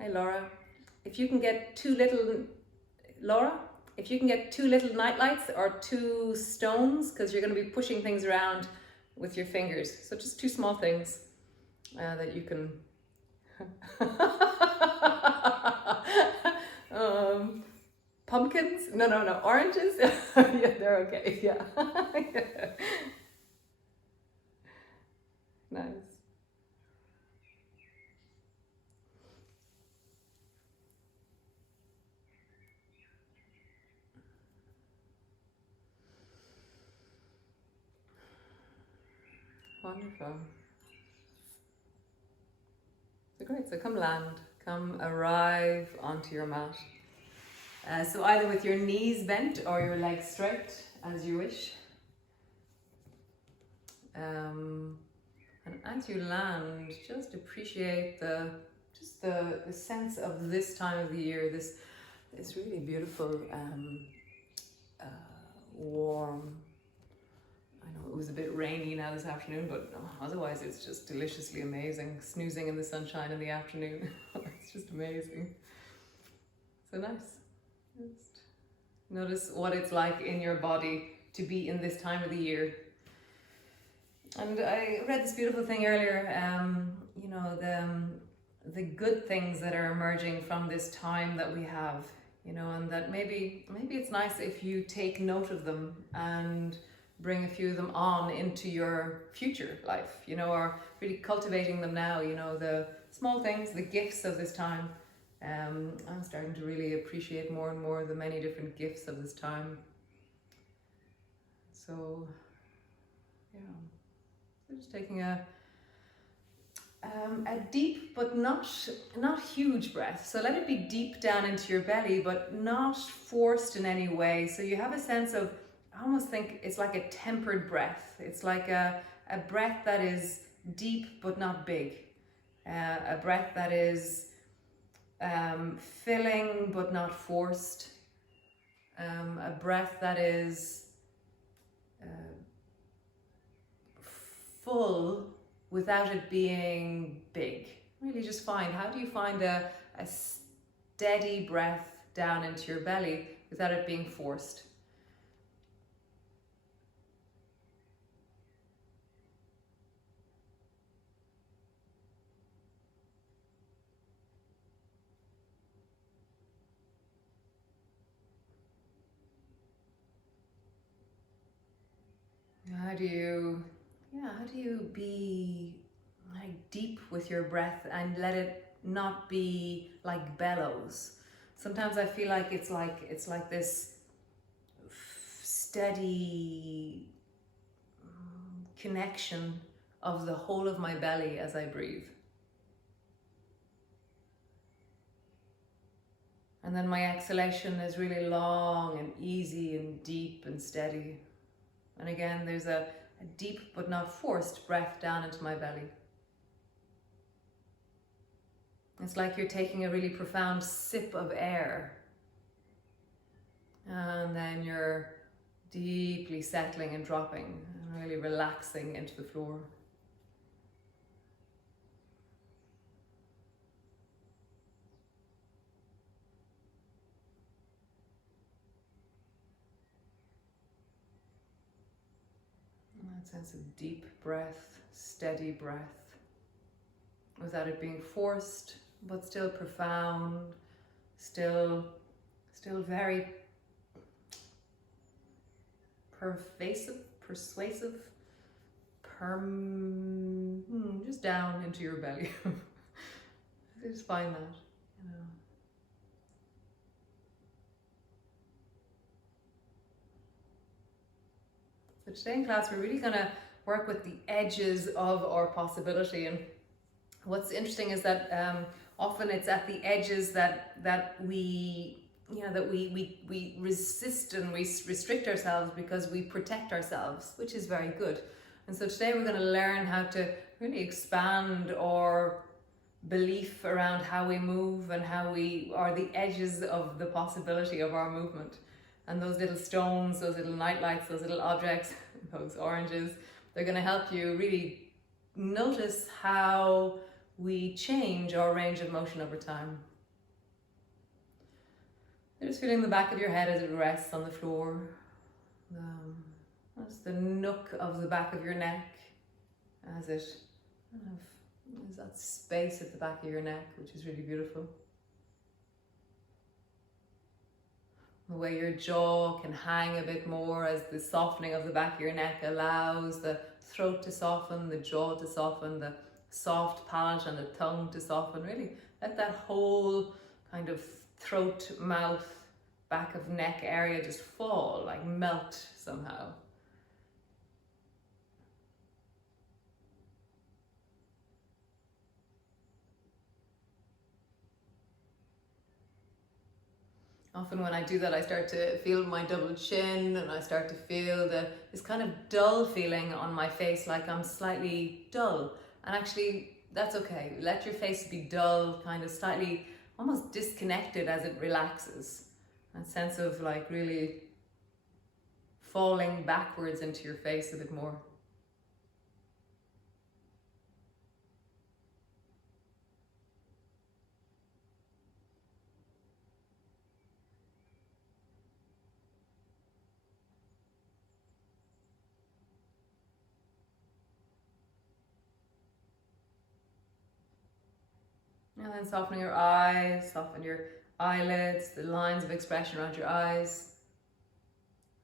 Hey Laura, if you can get two little, Laura, if you can get two little night lights or two stones, because you're going to be pushing things around with your fingers. So just two small things that you can. Pumpkins? No, oranges? Yeah, they're okay. Yeah. Nice. Wonderful. So great. So come land, come arrive onto your mat. So either with your knees bent or your legs straight, as you wish. And as you land, just appreciate the sense of this time of the year. This really beautiful, uh, warm. I know it was a bit rainy now this afternoon, but otherwise it's just deliciously amazing. Snoozing in the sunshine in the afternoon, it's just amazing. So nice. Just notice what it's like in your body to be in this time of the year. And I read this beautiful thing earlier, you know, the good things that are emerging from this time that we have, you know, and that maybe it's nice if you take note of them and bring a few of them on into your future life, you know, or really cultivating them now, you know, the small things, the gifts of this time. I'm starting to really appreciate more and more the many different gifts of this time. So, yeah. So just taking a deep but not huge breath. So let it be deep down into your belly, but not forced in any way. So you have a sense of, I almost think it's like a tempered breath. It's like a breath that is deep but not big. A breath that is filling but not forced. A breath that is full without it being big. Really just find, how do you find a steady breath down into your belly without it being forced? How do you be like deep with your breath and let it not be like bellows? Sometimes I feel like it's like this steady connection of the whole of my belly as I breathe. And then my exhalation is really long and easy and deep and steady. And again, there's a deep but not forced breath down into my belly. It's like you're taking a really profound sip of air. And then you're deeply settling and dropping and really relaxing into the floor. That sense of deep breath, steady breath, without it being forced, but still profound, still very persuasive, just down into your belly. Just find that, you know. So today in class, we're really going to work with the edges of our possibility. And what's interesting is that often it's at the edges that we resist and we restrict ourselves because we protect ourselves, which is very good. And so today we're going to learn how to really expand our belief around how we move and how we are the edges of the possibility of our movement. And those little stones, those little night lights, those little objects, those oranges, they're going to help you really notice how we change our range of motion over time. You're just feeling the back of your head as it rests on the floor. That's the nook of the back of your neck as it kind of is that space at the back of your neck, which is really beautiful. The way your jaw can hang a bit more as the softening of the back of your neck allows the throat to soften, the jaw to soften, the soft palate and the tongue to soften. Really let that whole kind of throat, mouth, back of neck area just fall, like melt somehow. Often when I do that, I start to feel my double chin, and I start to feel this kind of dull feeling on my face, like I'm slightly dull. And actually, that's okay. Let your face be dull, kind of slightly almost disconnected as it relaxes. That sense of like really falling backwards into your face a bit more. And then softening your eyes, soften your eyelids, the lines of expression around your eyes.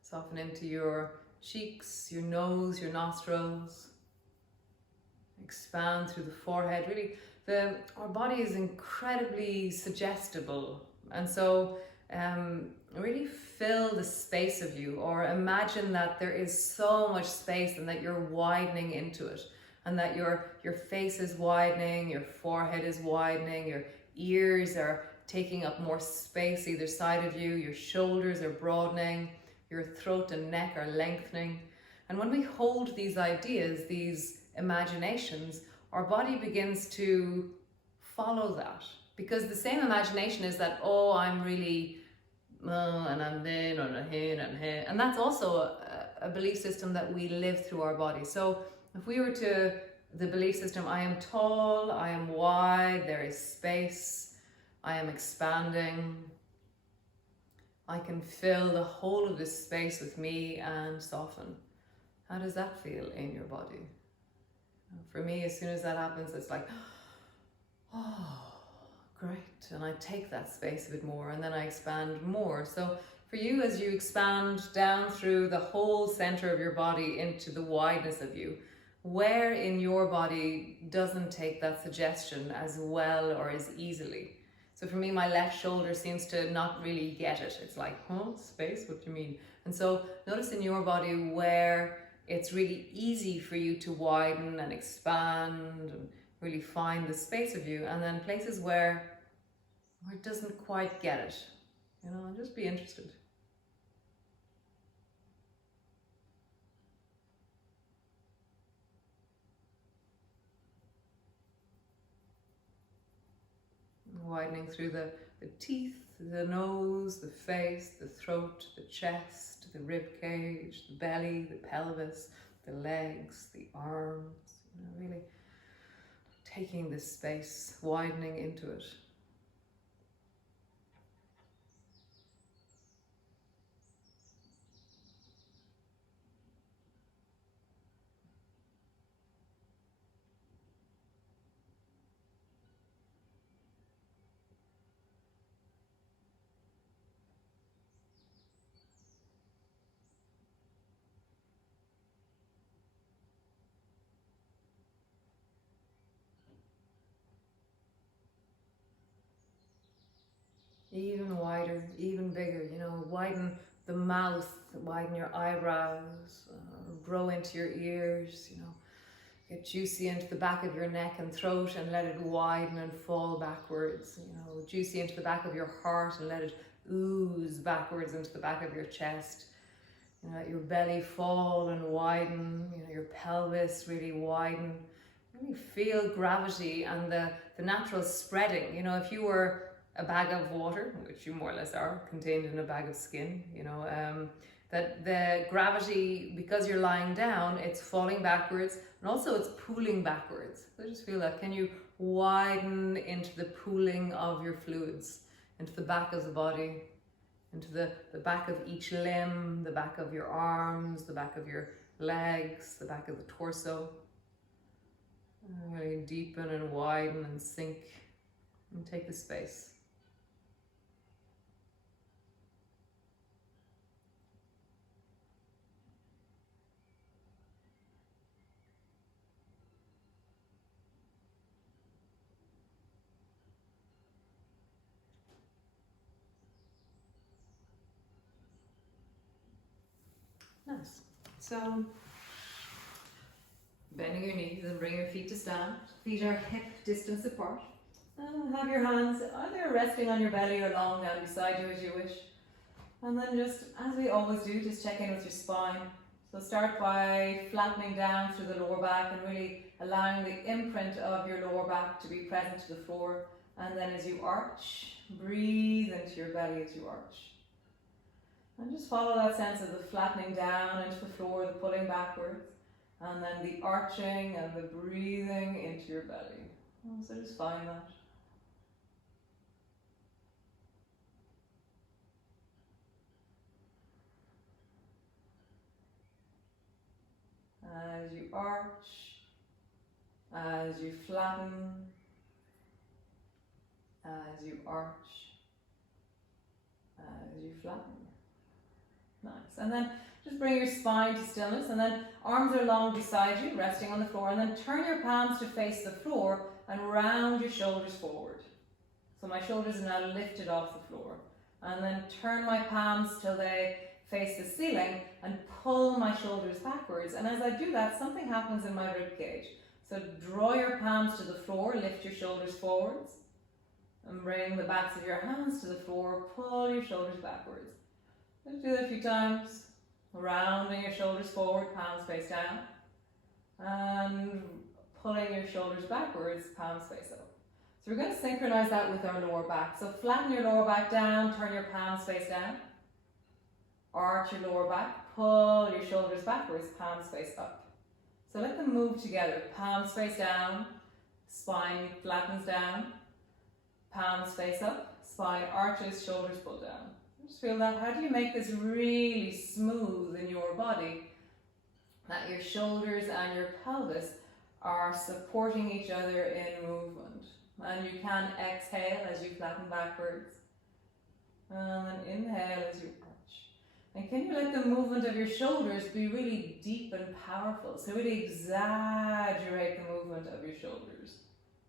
Soften into your cheeks, your nose, your nostrils. Expand through the forehead. Really, our body is incredibly suggestible. And so really fill the space of you, or imagine that there is so much space and that you're widening into it. And that your face is widening, your forehead is widening, your ears are taking up more space either side of you, your shoulders are broadening, your throat and neck are lengthening. And when we hold these ideas, these imaginations, our body begins to follow that. Because the same imagination is that, oh, I'm really, and I'm then, and I'm here, and I'm here. And that's also a belief system that we live through our body. So if we were to the belief system, I am tall, I am wide, there is space, I am expanding, I can fill the whole of this space with me and soften. How does that feel in your body? For me, as soon as that happens, it's like, oh, great. And I take that space a bit more, and then I expand more. So for you, as you expand down through the whole center of your body into the wideness of you, where in your body doesn't take that suggestion as well or as easily? So for me, my left shoulder seems to not really get it. It's like, huh, space, what do you mean? And so notice in your body where it's really easy for you to widen and expand and really find the space of you, and then places where it doesn't quite get it. You know, and just be interested. Widening through the teeth, the nose, the face, the throat, the chest, the rib cage, the belly, the pelvis, the legs, the arms. You know, really taking this space, widening into it. Even wider, even bigger, you know, widen the mouth, widen your eyebrows, grow into your ears, you know, get juicy into the back of your neck and throat and let it widen and fall backwards, you know, juicy into the back of your heart and let it ooze backwards into the back of your chest. You know, let your belly fall and widen, you know, your pelvis really widen. Really feel gravity and the natural spreading. You know, if you were a bag of water, which you more or less are, contained in a bag of skin, you know, that the gravity, because you're lying down, it's falling backwards, and also it's pooling backwards. So just feel that. Can you widen into the pooling of your fluids, into the back of the body, into the back of each limb, the back of your arms, the back of your legs, the back of the torso. And really deepen and widen and sink and take the space. Nice. So, bending your knees and bring your feet to stand. Feet are hip distance apart. Have your hands either resting on your belly or long down beside you as you wish. And then just, as we always do, just check in with your spine. So start by flattening down through the lower back and really allowing the imprint of your lower back to be present to the floor. And then as you arch, breathe into your belly as you arch. And just follow that sense of the flattening down into the floor, the pulling backwards, and then the arching and the breathing into your belly. So just find that. As you arch, as you flatten, as you arch, as you flatten. Nice. And then just bring your spine to stillness, and then arms are long beside you, resting on the floor, and then turn your palms to face the floor and round your shoulders forward. So my shoulders are now lifted off the floor. And then turn my palms till they face the ceiling and pull my shoulders backwards. And as I do that, something happens in my rib cage. So draw your palms to the floor, lift your shoulders forwards, and bring the backs of your hands to the floor, pull your shoulders backwards. Let's do that a few times. Rounding your shoulders forward, palms face down. And pulling your shoulders backwards, palms face up. So we're going to synchronize that with our lower back. So flatten your lower back down, turn your palms face down. Arch your lower back, pull your shoulders backwards, palms face up. So let them move together. Palms face down, spine flattens down. Palms face up, spine arches, shoulders pull down. Just feel that. How do you make this really smooth in your body? That your shoulders and your pelvis are supporting each other in movement. And you can exhale as you flatten backwards. And then inhale as you arch. And can you let the movement of your shoulders be really deep and powerful? So really exaggerate the movement of your shoulders.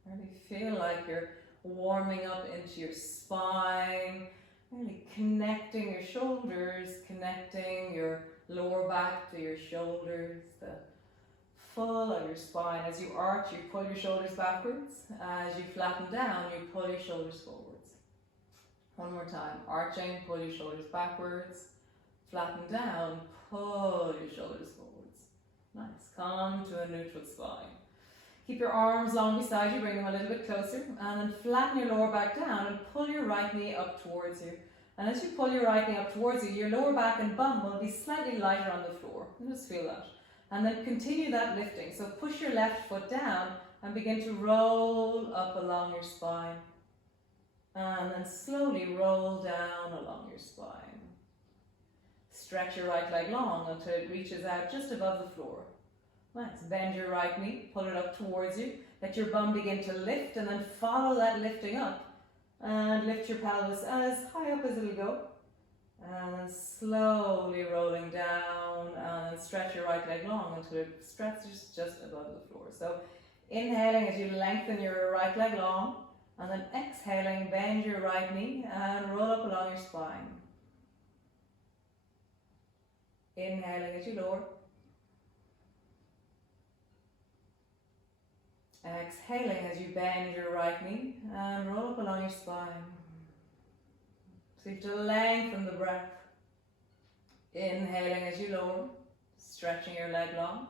Really feel like you're warming up into your spine. Really connecting your shoulders, connecting your lower back to your shoulders, the full of your spine. As you arch, you pull your shoulders backwards. As you flatten down, you pull your shoulders forwards. One more time. Arching, pull your shoulders backwards. Flatten down, pull your shoulders forwards. Nice. Come to a neutral spine. Keep your arms long beside you, bring them a little bit closer, and then flatten your lower back down and pull your right knee up towards you. And as you pull your right knee up towards you, your lower back and bum will be slightly lighter on the floor. And just feel that. And then continue that lifting. So push your left foot down and begin to roll up along your spine. And then slowly roll down along your spine. Stretch your right leg long until it reaches out just above the floor. Nice. Bend your right knee, pull it up towards you. Let your bum begin to lift and then follow that lifting up. And lift your pelvis as high up as it'll go. And then slowly rolling down and stretch your right leg long until it stretches just above the floor. So inhaling as you lengthen your right leg long, and then exhaling, bend your right knee and roll up along your spine. Inhaling as you lower. Exhaling as you bend your right knee and roll up along your spine. So you have to lengthen the breath. Inhaling as you lower, stretching your leg long.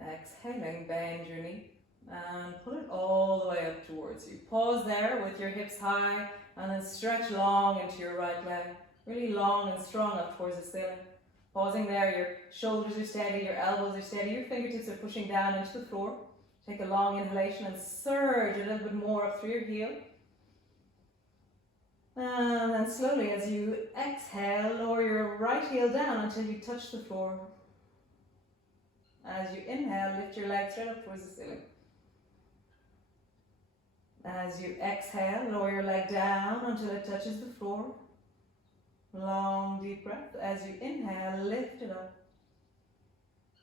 Exhaling, bend your knee and pull it all the way up towards you. Pause there with your hips high and then stretch long into your right leg. Really long and strong up towards the ceiling. Pausing there, your shoulders are steady, your elbows are steady, your fingertips are pushing down into the floor. Take a long inhalation and surge a little bit more up through your heel. And then slowly as you exhale, lower your right heel down until you touch the floor. As you inhale, lift your legs straight up towards the ceiling. As you exhale, lower your leg down until it touches the floor. Long deep breath. As you inhale, lift it up.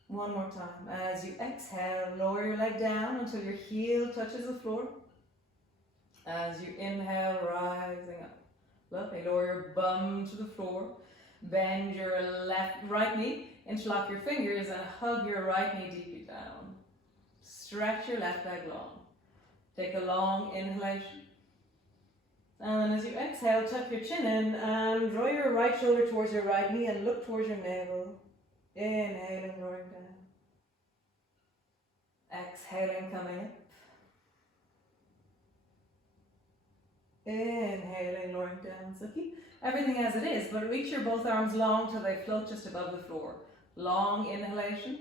One more time. As you exhale, lower your leg down until your heel touches the floor. As you inhale, rising up. Lovely. Lower your bum to the floor. Bend your right knee. Interlock your fingers and hug your right knee deeply down. Stretch your left leg long. Take a long inhalation. And as you exhale, tuck your chin in and draw your right shoulder towards your right knee and look towards your navel. Inhaling, lowering down. Exhaling, coming up. Inhaling, lowering down. So keep everything as it is, but reach your both arms long till they float just above the floor. Long inhalation.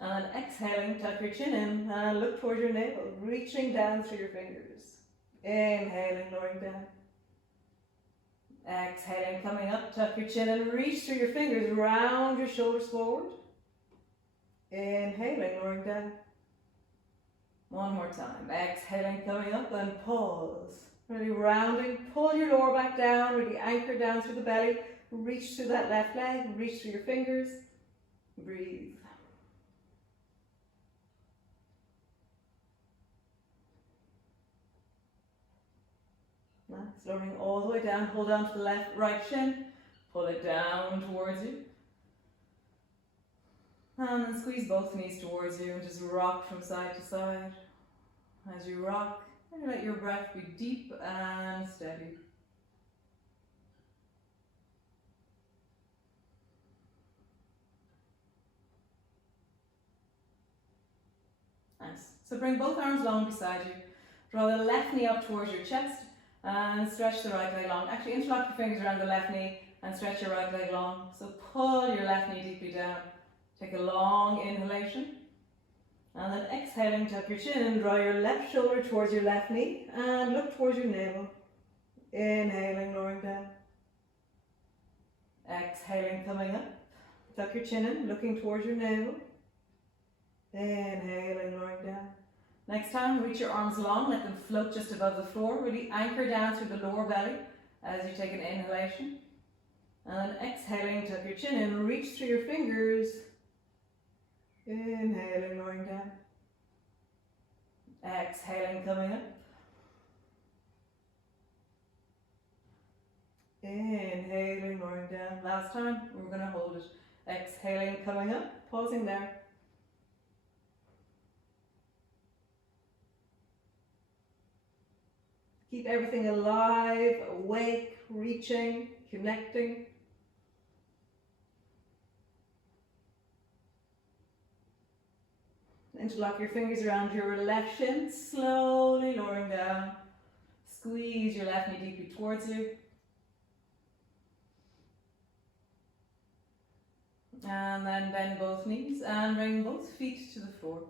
And exhaling, tuck your chin in and look towards your navel, reaching down through your fingers. Inhaling, lowering down. Exhaling, coming up, tuck your chin and reach through your fingers, round your shoulders forward. Inhaling, lowering down. One more time. Exhaling, coming up and pause. Really rounding, pull your lower back down, really anchor down through the belly. Reach through that left leg, reach through your fingers. Breathe. Nice. Lowering all the way down, hold on to the right shin, pull it down towards you. And then squeeze both knees towards you and just rock from side to side. As you rock, let your breath be deep and steady. Nice. So bring both arms long beside you. Draw the left knee up towards your chest and stretch the right leg long. Actually, interlock your fingers around the left knee and stretch your right leg long. So pull your left knee deeply down. Take a long inhalation. And then exhaling, tuck your chin and draw your left shoulder towards your left knee and look towards your navel. Inhaling, lowering down. Exhaling, coming up. Tuck your chin in, looking towards your navel. Inhaling, lowering down. Next time, reach your arms long, let them float just above the floor. Really anchor down through the lower belly as you take an inhalation. And then exhaling, tuck your chin in, reach through your fingers. Inhaling, lowering down. Exhaling, coming up. Inhaling, lowering down. Last time, we're going to hold it. Exhaling, coming up, pausing there. Keep everything alive, awake, reaching, connecting. Interlock your fingers around your left shin, slowly lowering down. Squeeze your left knee deeply towards you. And then bend both knees and bring both feet to the floor.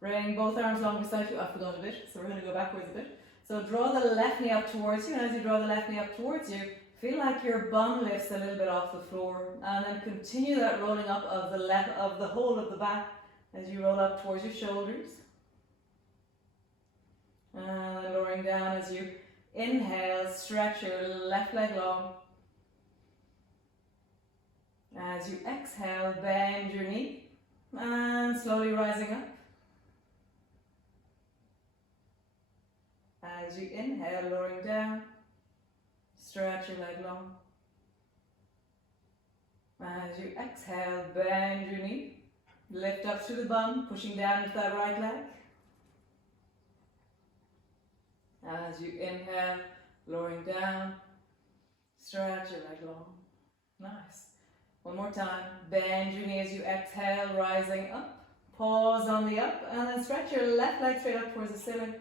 Bring both arms long beside you. I forgot a bit, so we're going to go backwards a bit. So draw the left knee up towards you, and as you draw the left knee up towards you, feel like your bum lifts a little bit off the floor, and then continue that rolling up of the whole of the back as you roll up towards your shoulders. And then lowering down as you inhale, stretch your left leg long. As you exhale, bend your knee and slowly rising up. As you inhale, lowering down, stretch your leg long. As you exhale, bend your knee, lift up through the bum, pushing down into that right leg. As you inhale, lowering down, stretch your leg long. Nice. One more time, bend your knee as you exhale, rising up. Pause on the up, and then stretch your left leg straight up towards the ceiling.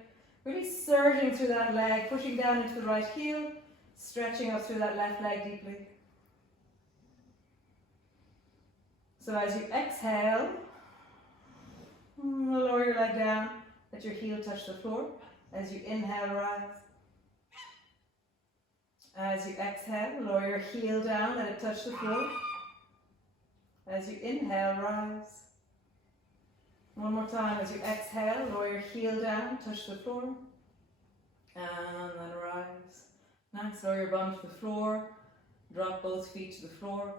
Really surging through that leg, pushing down into the right heel, stretching up through that left leg deeply. So as you exhale, Lower your leg down, let your heel touch the floor. As you inhale, rise. As you exhale, lower your heel down, let it touch the floor. As you inhale, rise. One more time, as you exhale, lower your heel down, touch the floor. And then rise. Nice, lower your bum to the floor. Drop both feet to the floor.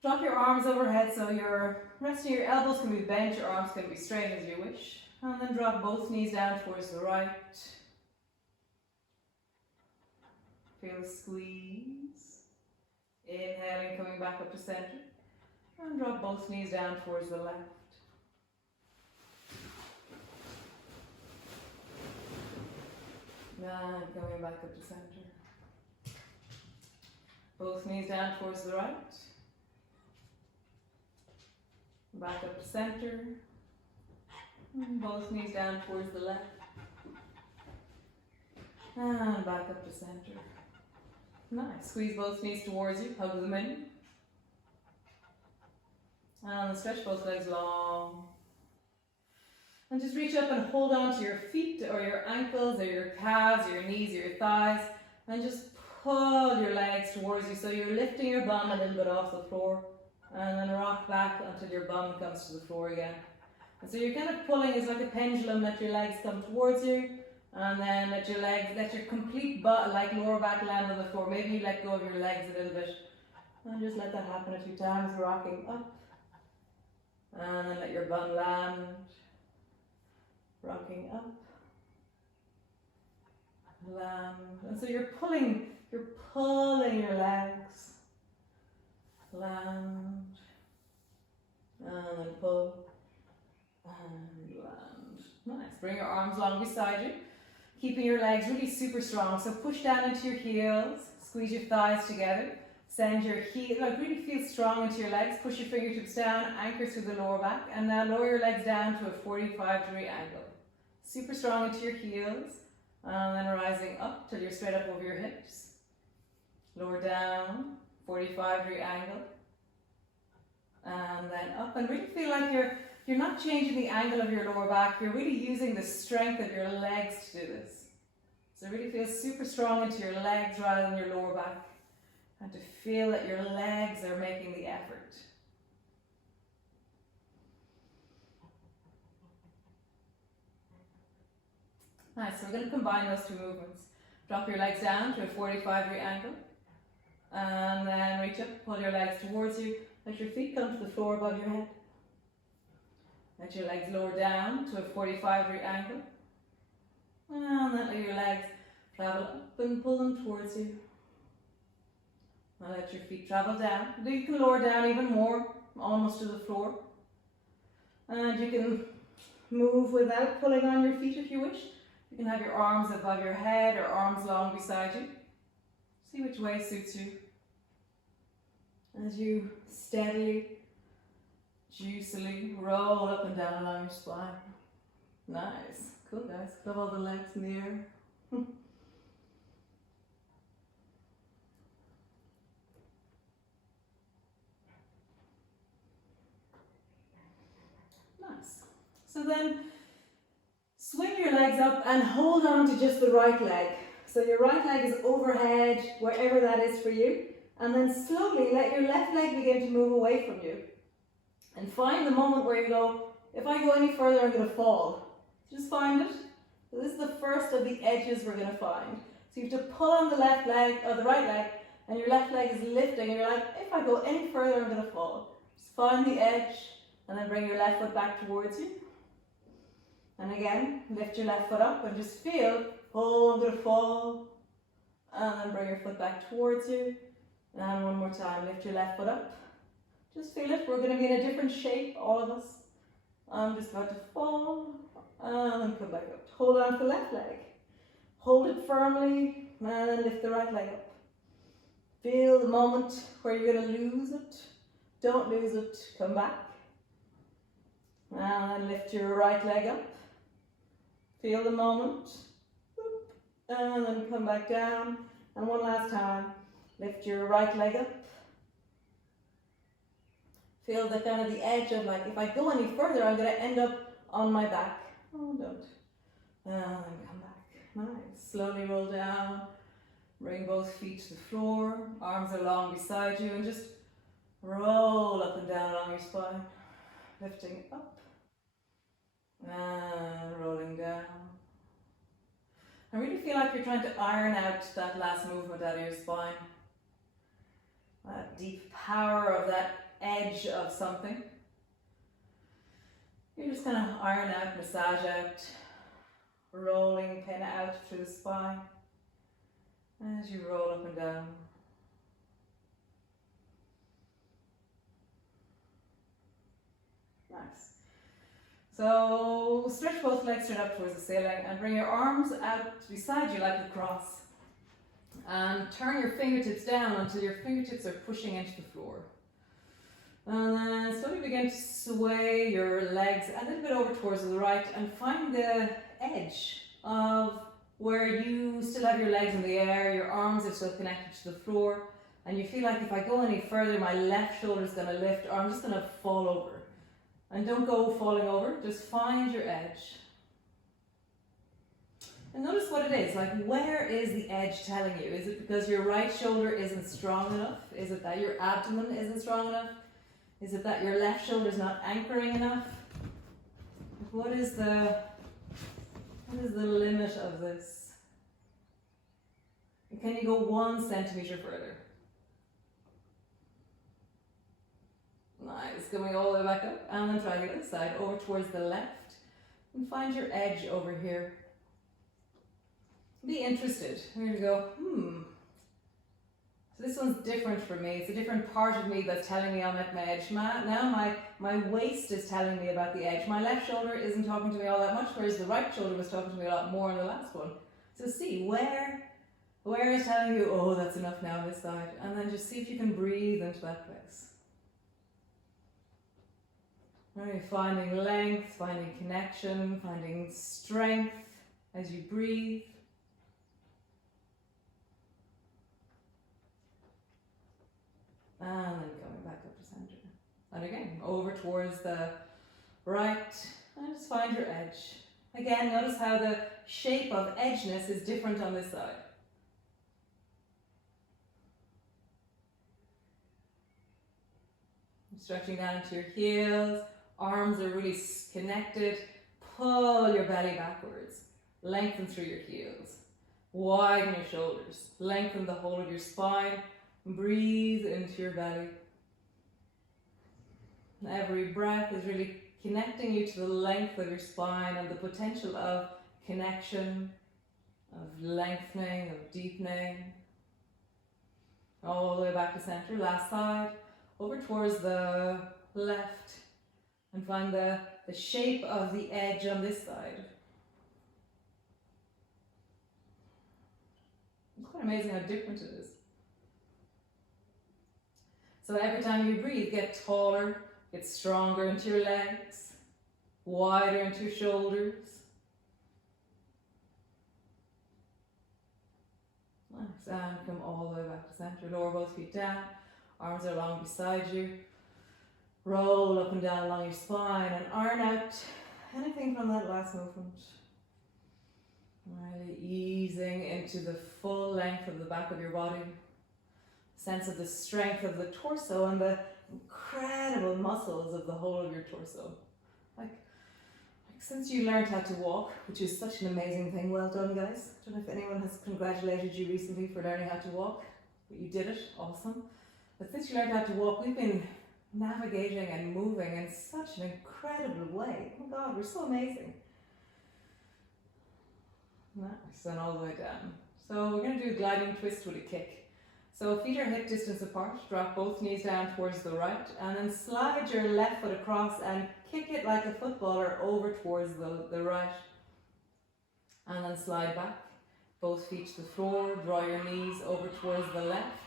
Drop your arms overhead so your rest of your elbows can be bent, your arms can be straight as you wish. And then drop both knees down towards the right. Feel a squeeze. Inhaling, coming back up to center. And drop both knees down towards the left. And coming back up to center. Both knees down towards the right. Back up to center. And both knees down towards the left. And back up to center. Nice. Squeeze both knees towards you. Hug them in. And stretch both legs long. And just reach up and hold on to your feet or your ankles or your calves or your knees or your thighs. And just pull your legs towards you so you're lifting your bum a little bit off the floor. And then rock back until your bum comes to the floor again. And so you're kind of pulling, it's like a pendulum, let your legs come towards you. And then let your complete butt, like lower back, land on the floor. Maybe you let go of your legs a little bit. And just let that happen a few times, rocking up. And then let your bum land. Rocking up. Land. And so you're pulling your legs. Land. And then pull. And land. Nice. Bring your arms long beside you. Keeping your legs really super strong. So push down into your heels. Squeeze your thighs together. Send your heel, really feel strong into your legs. Push your fingertips down, anchor through the lower back. And now lower your legs down to a 45-degree angle. Super strong into your heels. And then rising up till you're straight up over your hips. Lower down, 45-degree angle. And then up. And really feel like you're not changing the angle of your lower back. You're really using the strength of your legs to do this. So really feel super strong into your legs rather than your lower back. And to feel that your legs are making the effort. Nice, so we're going to combine those two movements. Drop your legs down to a 45-degree angle. And then reach up, pull your legs towards you. Let your feet come to the floor above your head. Let your legs lower down to a 45-degree angle. And then let your legs travel up and pull them towards you. Now let your feet travel down. You can lower down even more, almost to the floor. And you can move without pulling on your feet if you wish. You can have your arms above your head or arms long beside you. See which way suits you. As you steadily, juicily roll up and down along your spine. Nice. Cool, guys. Love all the legs in the air. Nice. So then swing your legs up and hold on to just the right leg. So your right leg is overhead, wherever that is for you. And then slowly let your left leg begin to move away from you. And find the moment where you go, if I go any further, I'm going to fall. Just find it. So this is the first of the edges we're going to find. So you have to pull on the left leg, or the right leg, and your left leg is lifting. And you're like, if I go any further, I'm going to fall. Just find the edge, and then bring your left foot back towards you. And again, lift your left foot up and just feel, oh, I'm going to fall. And then bring your foot back towards you. And one more time, lift your left foot up. Just feel it. We're going to be in a different shape, all of us. I'm just about to fall. And then come back up. Hold on to the left leg. Hold it firmly. And then lift the right leg up. Feel the moment where you're going to lose it. Don't lose it. Come back. And then lift your right leg up. Feel the moment. And then come back down. And one last time. Lift your right leg up. Feel the kind of the edge of like, if I go any further, I'm going to end up on my back. Oh, don't. And come back. Nice. Slowly roll down. Bring both feet to the floor. Arms are long beside you, and just roll up and down along your spine. Lifting up. And rolling down. I really feel like you're trying to iron out that last movement out of your spine. That deep power of that edge of something. You're just going to iron out, massage out, rolling pin out through the spine as you roll up and down. Nice. So stretch both legs straight up towards the ceiling and bring your arms out beside you like a cross. And turn your fingertips down until your fingertips are pushing into the floor. And then slowly begin to sway your legs a little bit over towards the right and find the edge of where you still have your legs in the air, your arms are still connected to the floor, and you feel like if I go any further, my left shoulder is going to lift, or I'm just going to fall over. And don't go falling over, just find your edge. And notice what it is, like where is the edge telling you? Is it because your right shoulder isn't strong enough? Is it that your abdomen isn't strong enough? Is it that your left shoulder is not anchoring enough? What is the limit of this? And can you go 1 centimeter further? Nice, coming all the way back up, and then try the other side, over towards the left, and find your edge over here. Be interested. Here you go. So this one's different for me. It's a different part of me that's telling me I'm at my edge. Now my waist is telling me about the edge. My left shoulder isn't talking to me all that much, whereas the right shoulder was talking to me a lot more in the last one. So see, where is telling you, oh, that's enough now on this side. And then just see if you can breathe into that place. Are you finding length, finding connection, finding strength as you breathe? And then coming back up to center. And again, over towards the right, and just find your edge. Again, notice how the shape of edgeness is different on this side. Stretching down into your heels, arms are really connected. Pull your belly backwards. Lengthen through your heels. Widen your shoulders. Lengthen the whole of your spine. Breathe into your belly. Every breath is really connecting you to the length of your spine and the potential of connection, of lengthening, of deepening. All the way back to center, last side, over towards the left, and find the shape of the edge on this side. It's quite amazing how different it is. So every time you breathe, get taller, get stronger into your legs, wider into your shoulders. Nice, and come all the way back to center. Lower both feet down, arms are long beside you. Roll up and down along your spine and iron out anything from that last movement. Really easing into the full length of the back of your body. Sense of the strength of the torso and the incredible muscles of the whole of your torso. Like since you learned how to walk, which is such an amazing thing, well done guys. I don't know if anyone has congratulated you recently for learning how to walk, but you did it, awesome. But since you learned how to walk, we've been navigating and moving in such an incredible way. Oh my God, we're so amazing. Nice, and all the way down. So we're going to do a gliding twist with a kick. So feet are hip distance apart, drop both knees down towards the right, and then slide your left foot across and kick it like a footballer over towards the right. And then slide back, both feet to the floor, draw your knees over towards the left,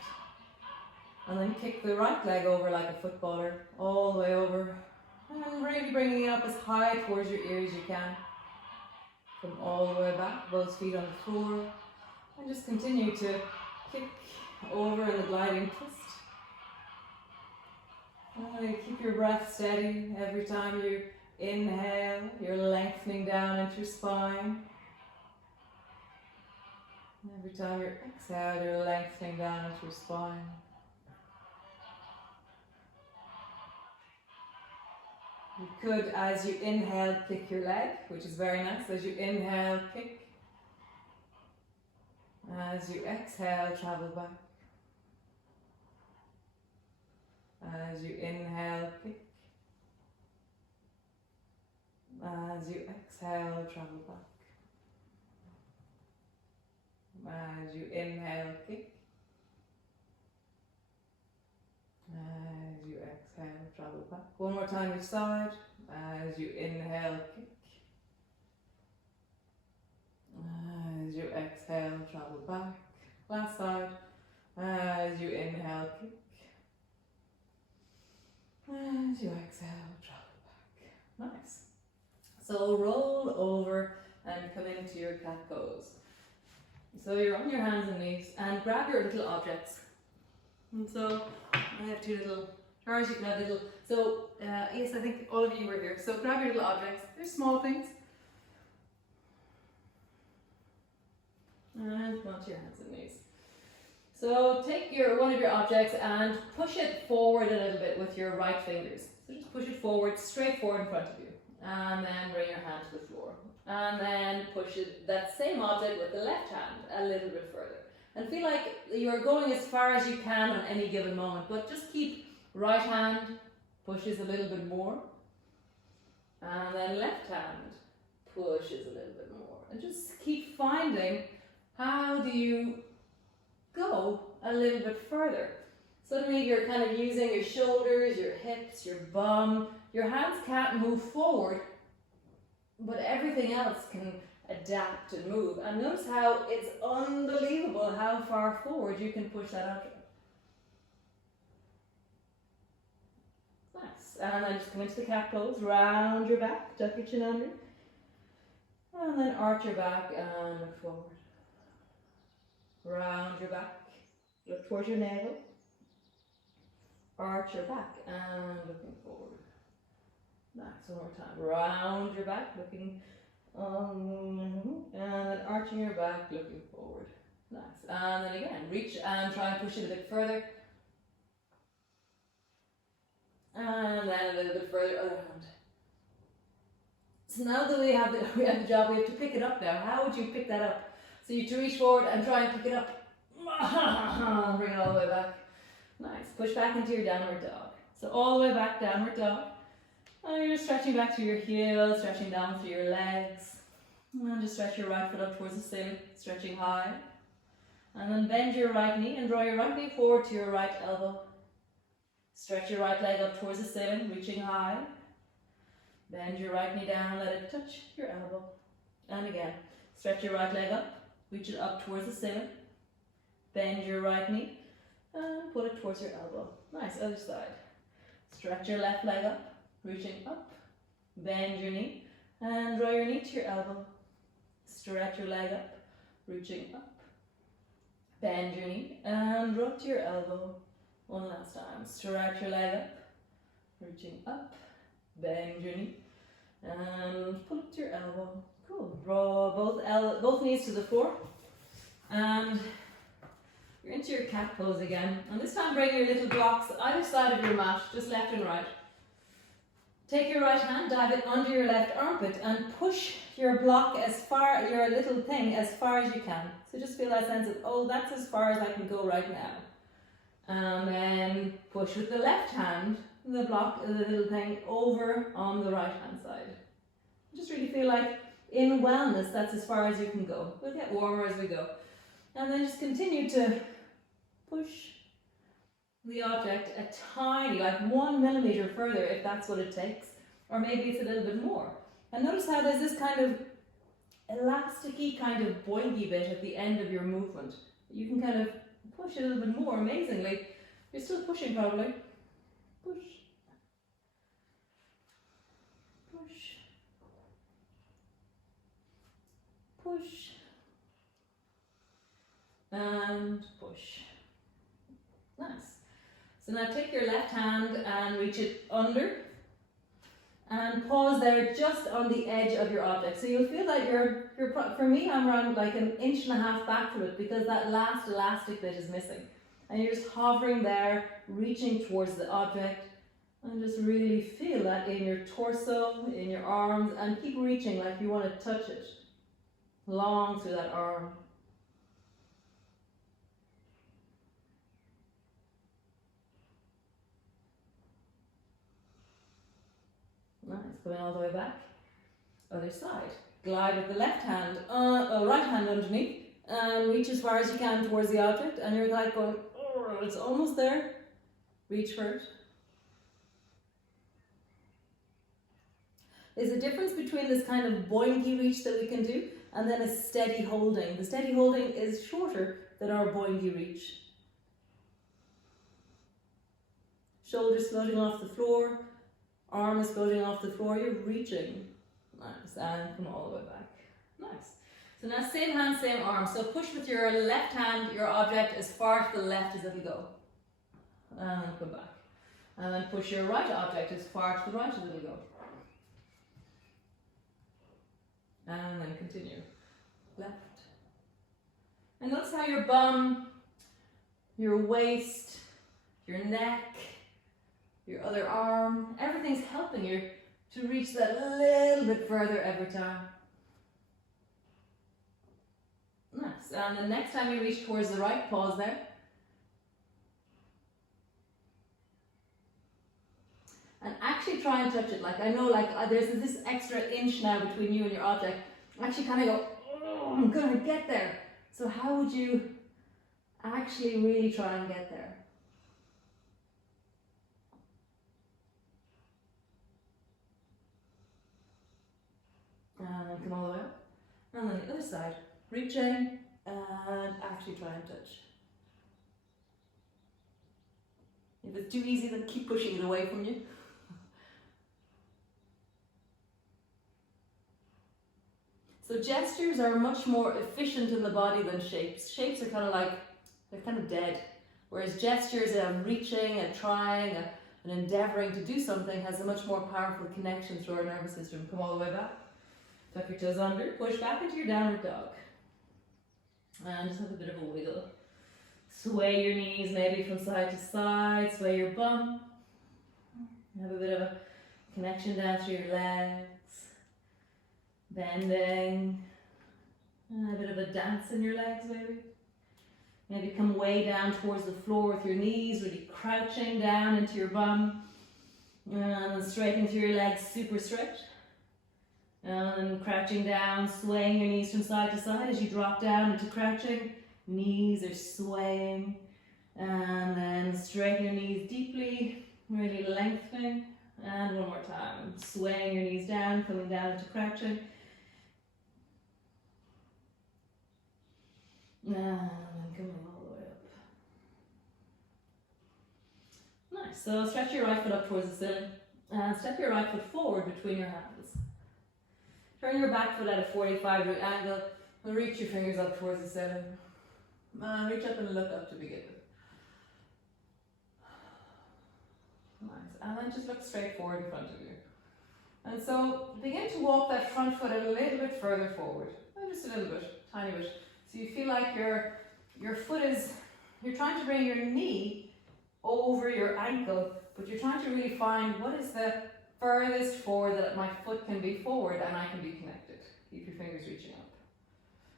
and then kick the right leg over like a footballer, all the way over, and really bringing it up as high towards your ears as you can. Come all the way back, both feet on the floor, and just continue to kick over in the gliding twist. And keep your breath steady every time you inhale, you're lengthening down into your spine. Every time you exhale, you're lengthening down into your spine. You could, as you inhale, kick your leg, which is very nice. As you inhale, kick. As you exhale, travel back. As you inhale, kick. As you exhale, travel back. As you inhale, kick. As you exhale, travel back. One more time each side. As you inhale, kick. As you exhale, travel back. Last side. As you inhale, kick. As you exhale, travel back. Nice. So roll over and come into your cat pose. So you're on your hands and knees and grab your little objects. And so I have two little jars, you can have little, so yes, I think all of you were here. So grab your little objects, they're small things. And come onto your hands and knees. So take one of your objects and push it forward a little bit with your right fingers. So just push it forward, straight forward in front of you. And then bring your hand to the floor. And then push that same object with the left hand a little bit further. And feel like you're going as far as you can on any given moment, but just keep right hand pushes a little bit more. And then left hand pushes a little bit more. And just keep finding how do you go a little bit further. Suddenly you're kind of using your shoulders, your hips, your bum. Your hands can't move forward, but everything else can adapt and move. And notice how it's unbelievable how far forward you can push that object. Nice. And then just come into the cat pose, round your back, tuck your chin under. And then arch your back and look forward. Round your back, look towards your navel. Arch your back and looking forward. Nice, one more time. Round your back, looking, and then arching your back, looking forward. Nice. And then again, reach and try and push it a bit further. And then a little bit further, other hand. So now that we have the job, we have to pick it up now. How would you pick that up? So you have to reach forward and try and pick it up. Bring it all the way back. Nice. Push back into your downward dog. So all the way back, downward dog. And you're just stretching back through your heels, stretching down through your legs. And just stretch your right foot up towards the ceiling, stretching high. And then bend your right knee and draw your right knee forward to your right elbow. Stretch your right leg up towards the ceiling, reaching high. Bend your right knee down, let it touch your elbow. And again, stretch your right leg up, reach it up towards the ceiling. Bend your right knee and pull it towards your elbow. Nice, other side. Stretch your left leg up, reaching up. Bend your knee and draw your knee to your elbow. Stretch your leg up, reaching up. Bend your knee and draw to your elbow. One last time. Stretch your leg up, reaching up. Bend your knee and pull it to your elbow. Cool. Draw both knees to the floor. And you're into your cat pose again. And this time bring your little blocks either side of your mat, just left and right. Take your right hand, dive it under your left armpit and push your block your little thing as far as you can. So just feel that sense of, oh, that's as far as I can go right now. And then push with the left hand, the block, the little thing over on the right hand side. Just really feel like in wellness, that's as far as you can go. We'll get warmer as we go. And then just continue to push the object a tiny, like 1 millimeter further if that's what it takes. Or maybe it's a little bit more. And notice how there's this kind of elasticy, kind of boingy bit at the end of your movement. You can kind of push it a little bit more, amazingly. You're still pushing probably. Push. Push. Push. And push. Nice. So now take your left hand and reach it under. And pause there just on the edge of your object. So you'll feel that for me, I'm around like 1.5 inches back from it because that last elastic bit is missing. And you're just hovering there, reaching towards the object, and just really feel that in your torso, in your arms, and keep reaching like you want to touch it. Long through that arm. Nice, going all the way back. Other side. Glide with the left hand, right hand underneath, and reach as far as you can towards the object, and you're like going, oh, it's almost there. Reach for it. There's a difference between this kind of boingy reach that we can do and then a steady holding. The steady holding is shorter than our boingy reach. Shoulders floating off the floor, arms floating off the floor, you're reaching. Nice, and come all the way back. Nice. So now same hand, same arm. So push with your left hand, your object as far to the left as it'll go. And come back. And then push your right object as far to the right as it'll go. And then continue. Left. And notice how your bum, your waist, your neck, your other arm, everything's helping you to reach that little bit further every time. Nice. And the next time you reach towards the right, pause there. And actually try and touch it. Like I know, like there's this extra inch now between you and your object. Actually kind of go, oh, I'm gonna get there. So how would you actually really try and get there? And then come all the way up. And then the other side. Reach in and actually try and touch. If it's too easy, then keep pushing it away from you. So gestures are much more efficient in the body than shapes. Shapes are kind of like, they're kind of dead. Whereas gestures, reaching, trying, and endeavouring to do something has a much more powerful connection through our nervous system. Come all the way back. Tuck your toes under, push back into your downward dog. And just have a bit of a wiggle. Sway your knees maybe from side to side, sway your bum. Have a bit of a connection down through your legs. Bending, a bit of a dance in your legs maybe. Maybe come way down towards the floor with your knees, really crouching down into your bum. And straightening through your legs, super straight. And crouching down, swaying your knees from side to side as you drop down into crouching. Knees are swaying. And then straighten your knees deeply, really lengthening. And one more time, swaying your knees down, coming down into crouching. And coming all the way up. Nice. So stretch your right foot up towards the ceiling and step your right foot forward between your hands. Turn your back foot at a 45-degree angle and reach your fingers up towards the ceiling. Reach up and look up to begin with. Nice. And then just look straight forward in front of you. And so begin to walk that front foot a little bit further forward. Just a little bit, tiny bit. So you feel like your foot is, you're trying to bring your knee over your ankle, but you're trying to really find what is the furthest forward that my foot can be forward and I can be connected. Keep your fingers reaching up.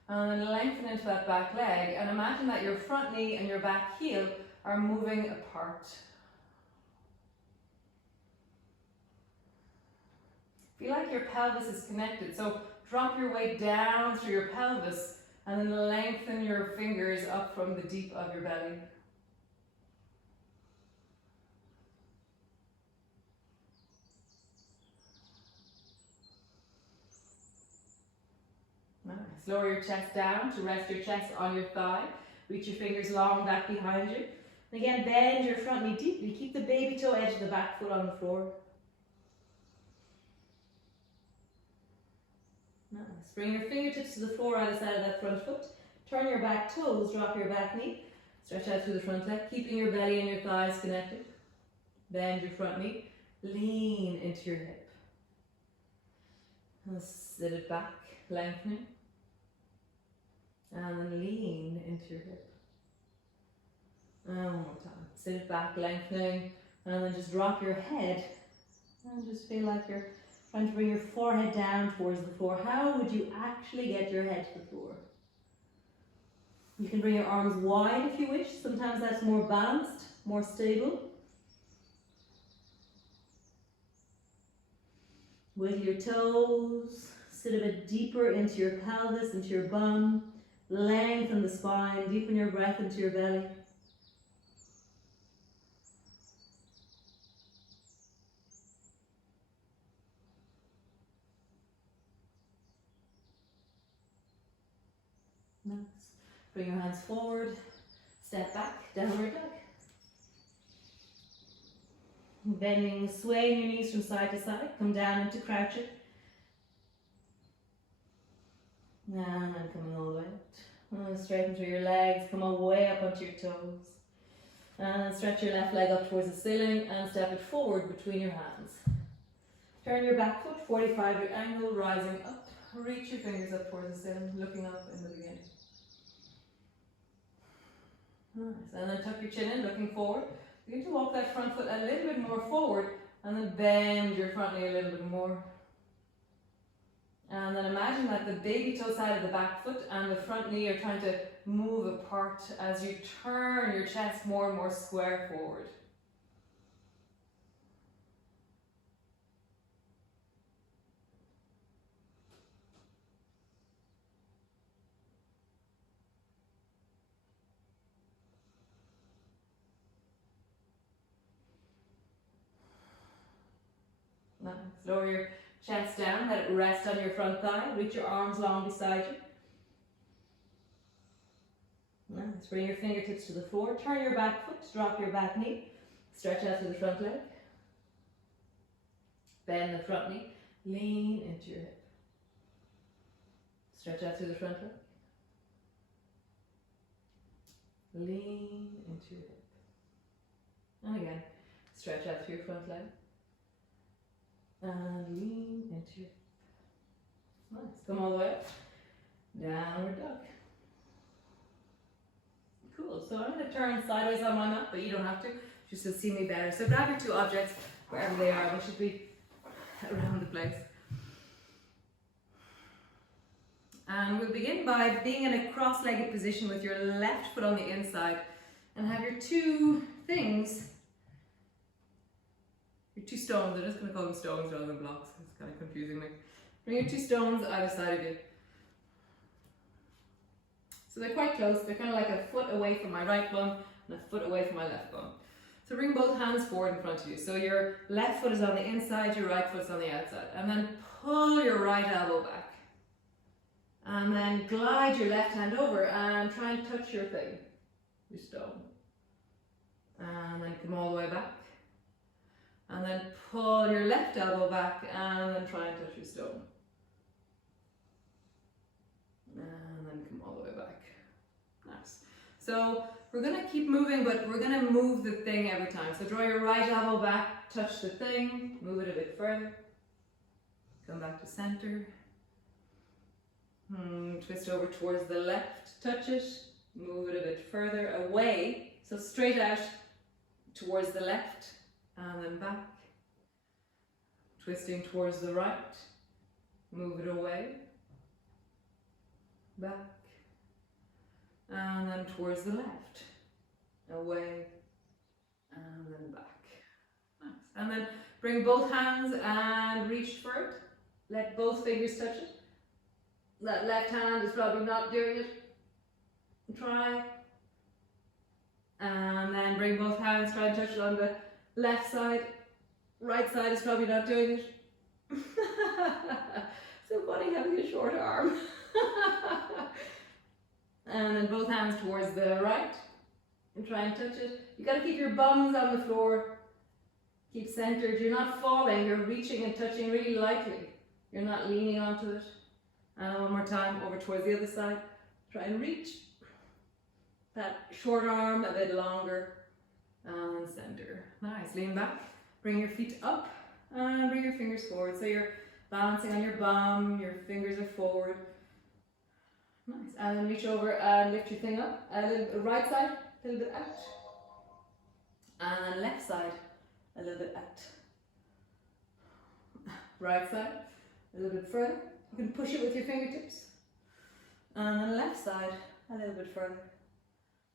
And then lengthen into that back leg and imagine that your front knee and your back heel are moving apart. Feel like your pelvis is connected, so drop your weight down through your pelvis and then lengthen your fingers up from the deep of your belly. Nice. Lower your chest down to rest your chest on your thigh. Reach your fingers long back behind you. And again, bend your front knee deeply. Keep the baby toe edge of the back foot on the floor. Nice. Bring your fingertips to the floor either side of that front foot. Turn your back toes, drop your back knee. Stretch out through the front leg, keeping your belly and your thighs connected. Bend your front knee. Lean into your hip. And sit it back, lengthening. And then lean into your hip. And one more time. Sit it back, lengthening. And then just drop your head. And just feel like you're trying to bring your forehead down towards the floor. How would you actually get your head to the floor? You can bring your arms wide if you wish. Sometimes that's more balanced, more stable. With your toes, sit a bit deeper into your pelvis, into your bum. Lengthen the spine, deepen your breath into your belly. Nice. Bring your hands forward, step back, downward dog. Bending, swaying your knees from side to side, come down into crouching. And then coming all the way out. And straighten through your legs, come all the way up onto your toes. And stretch your left leg up towards the ceiling and step it forward between your hands. Turn your back foot, 45-degree angle, rising up. Reach your fingers up towards the ceiling, looking up in the beginning. Nice. And then tuck your chin in, looking forward. You need to walk that front foot a little bit more forward and then bend your front knee a little bit more. And then imagine that the baby toe side of the back foot and the front knee are trying to move apart as you turn your chest more and more square forward. Nice. Lower your chest down, let it rest on your front thigh, reach your arms long beside you. Nice. Bring your fingertips to the floor, turn your back foot, drop your back knee, stretch out through the front leg. Bend the front knee, lean into your hip. Stretch out through the front leg. Lean into your hip. And again, stretch out through your front leg. And lean into your hip. Nice. Come all the way up. Downward dog. Cool. So I'm going to turn sideways on my mat, but you don't have to, just to see me better. So grab your two objects wherever they are. They should be around the place. And we'll begin by being in a cross-legged position with your left foot on the inside and have your two things, your two stones. I'm just going to call them stones rather than blocks. It's kind of confusing me. Bring your two stones either side of you. So they're quite close. They're kind of like a foot away from my right bum and a foot away from my left bum. So bring both hands forward in front of you. So your left foot is on the inside, your right foot is on the outside. And then pull your right elbow back. And then glide your left hand over and try and touch your thing, your stone. And then come all the way back. And then pull your left elbow back and then try and touch your stone. And then come all the way back. Nice. So we're going to keep moving, but we're going to move the thing every time. So draw your right elbow back, touch the thing, move it a bit further. Come back to center. Twist over towards the left, touch it, move it a bit further away. So straight out towards the left and then back. Twisting towards the right, move it away, back, and then towards the left, away, and then back. Nice. And then bring both hands and reach for it. Let both fingers touch it. That left hand is probably not doing it. Try. And then bring both hands, try and touch it on the left side. Right side is probably not doing it. So funny having a short arm. And then both hands towards the right. And try and touch it. You got to keep your bums on the floor. Keep centered. You're not falling. You're reaching and touching really lightly. You're not leaning onto it. And one more time, over towards the other side. Try and reach. That short arm a bit longer. And center. Nice. Lean back. Bring your feet up. And bring your fingers forward. So your balancing on your bum, your fingers are forward. Nice. And then reach over and lift your thing up. A little bit right side, a little bit out. And then left side, a little bit out. Right side, a little bit further. You can push it with your fingertips. And then left side, a little bit further.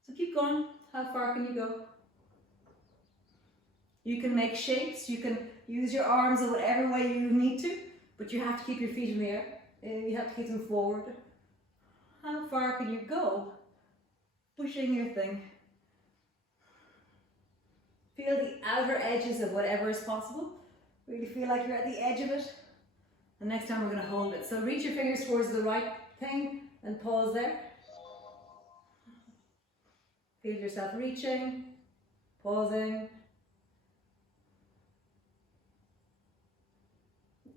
So keep going. How far can you go? You can make shapes. You can use your arms in whatever way you need to, but you have to keep your feet in the air. You have to keep them forward. How far can you go? Pushing your thing. Feel the outer edges of whatever is possible. Really feel like you're at the edge of it. And next time we're going to hold it. So reach your fingers towards the right thing and pause there. Feel yourself reaching, pausing.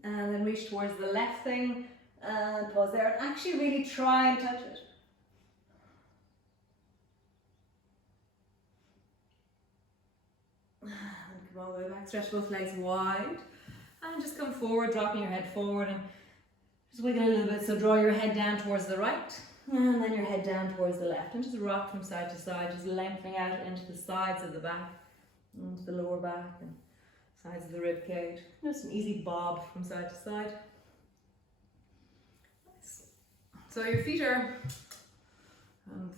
And then reach towards the left thing and pause there. And actually really try and touch it. And come all the way back. Stretch both legs wide. And just come forward, dropping your head forward. And just wiggle a little bit. So draw your head down towards the right. And then your head down towards the left. And just rock from side to side. Just lengthening out into the sides of the back. Into the lower back. And sides of the rib cage. Just an easy bob from side to side. Nice. So your feet are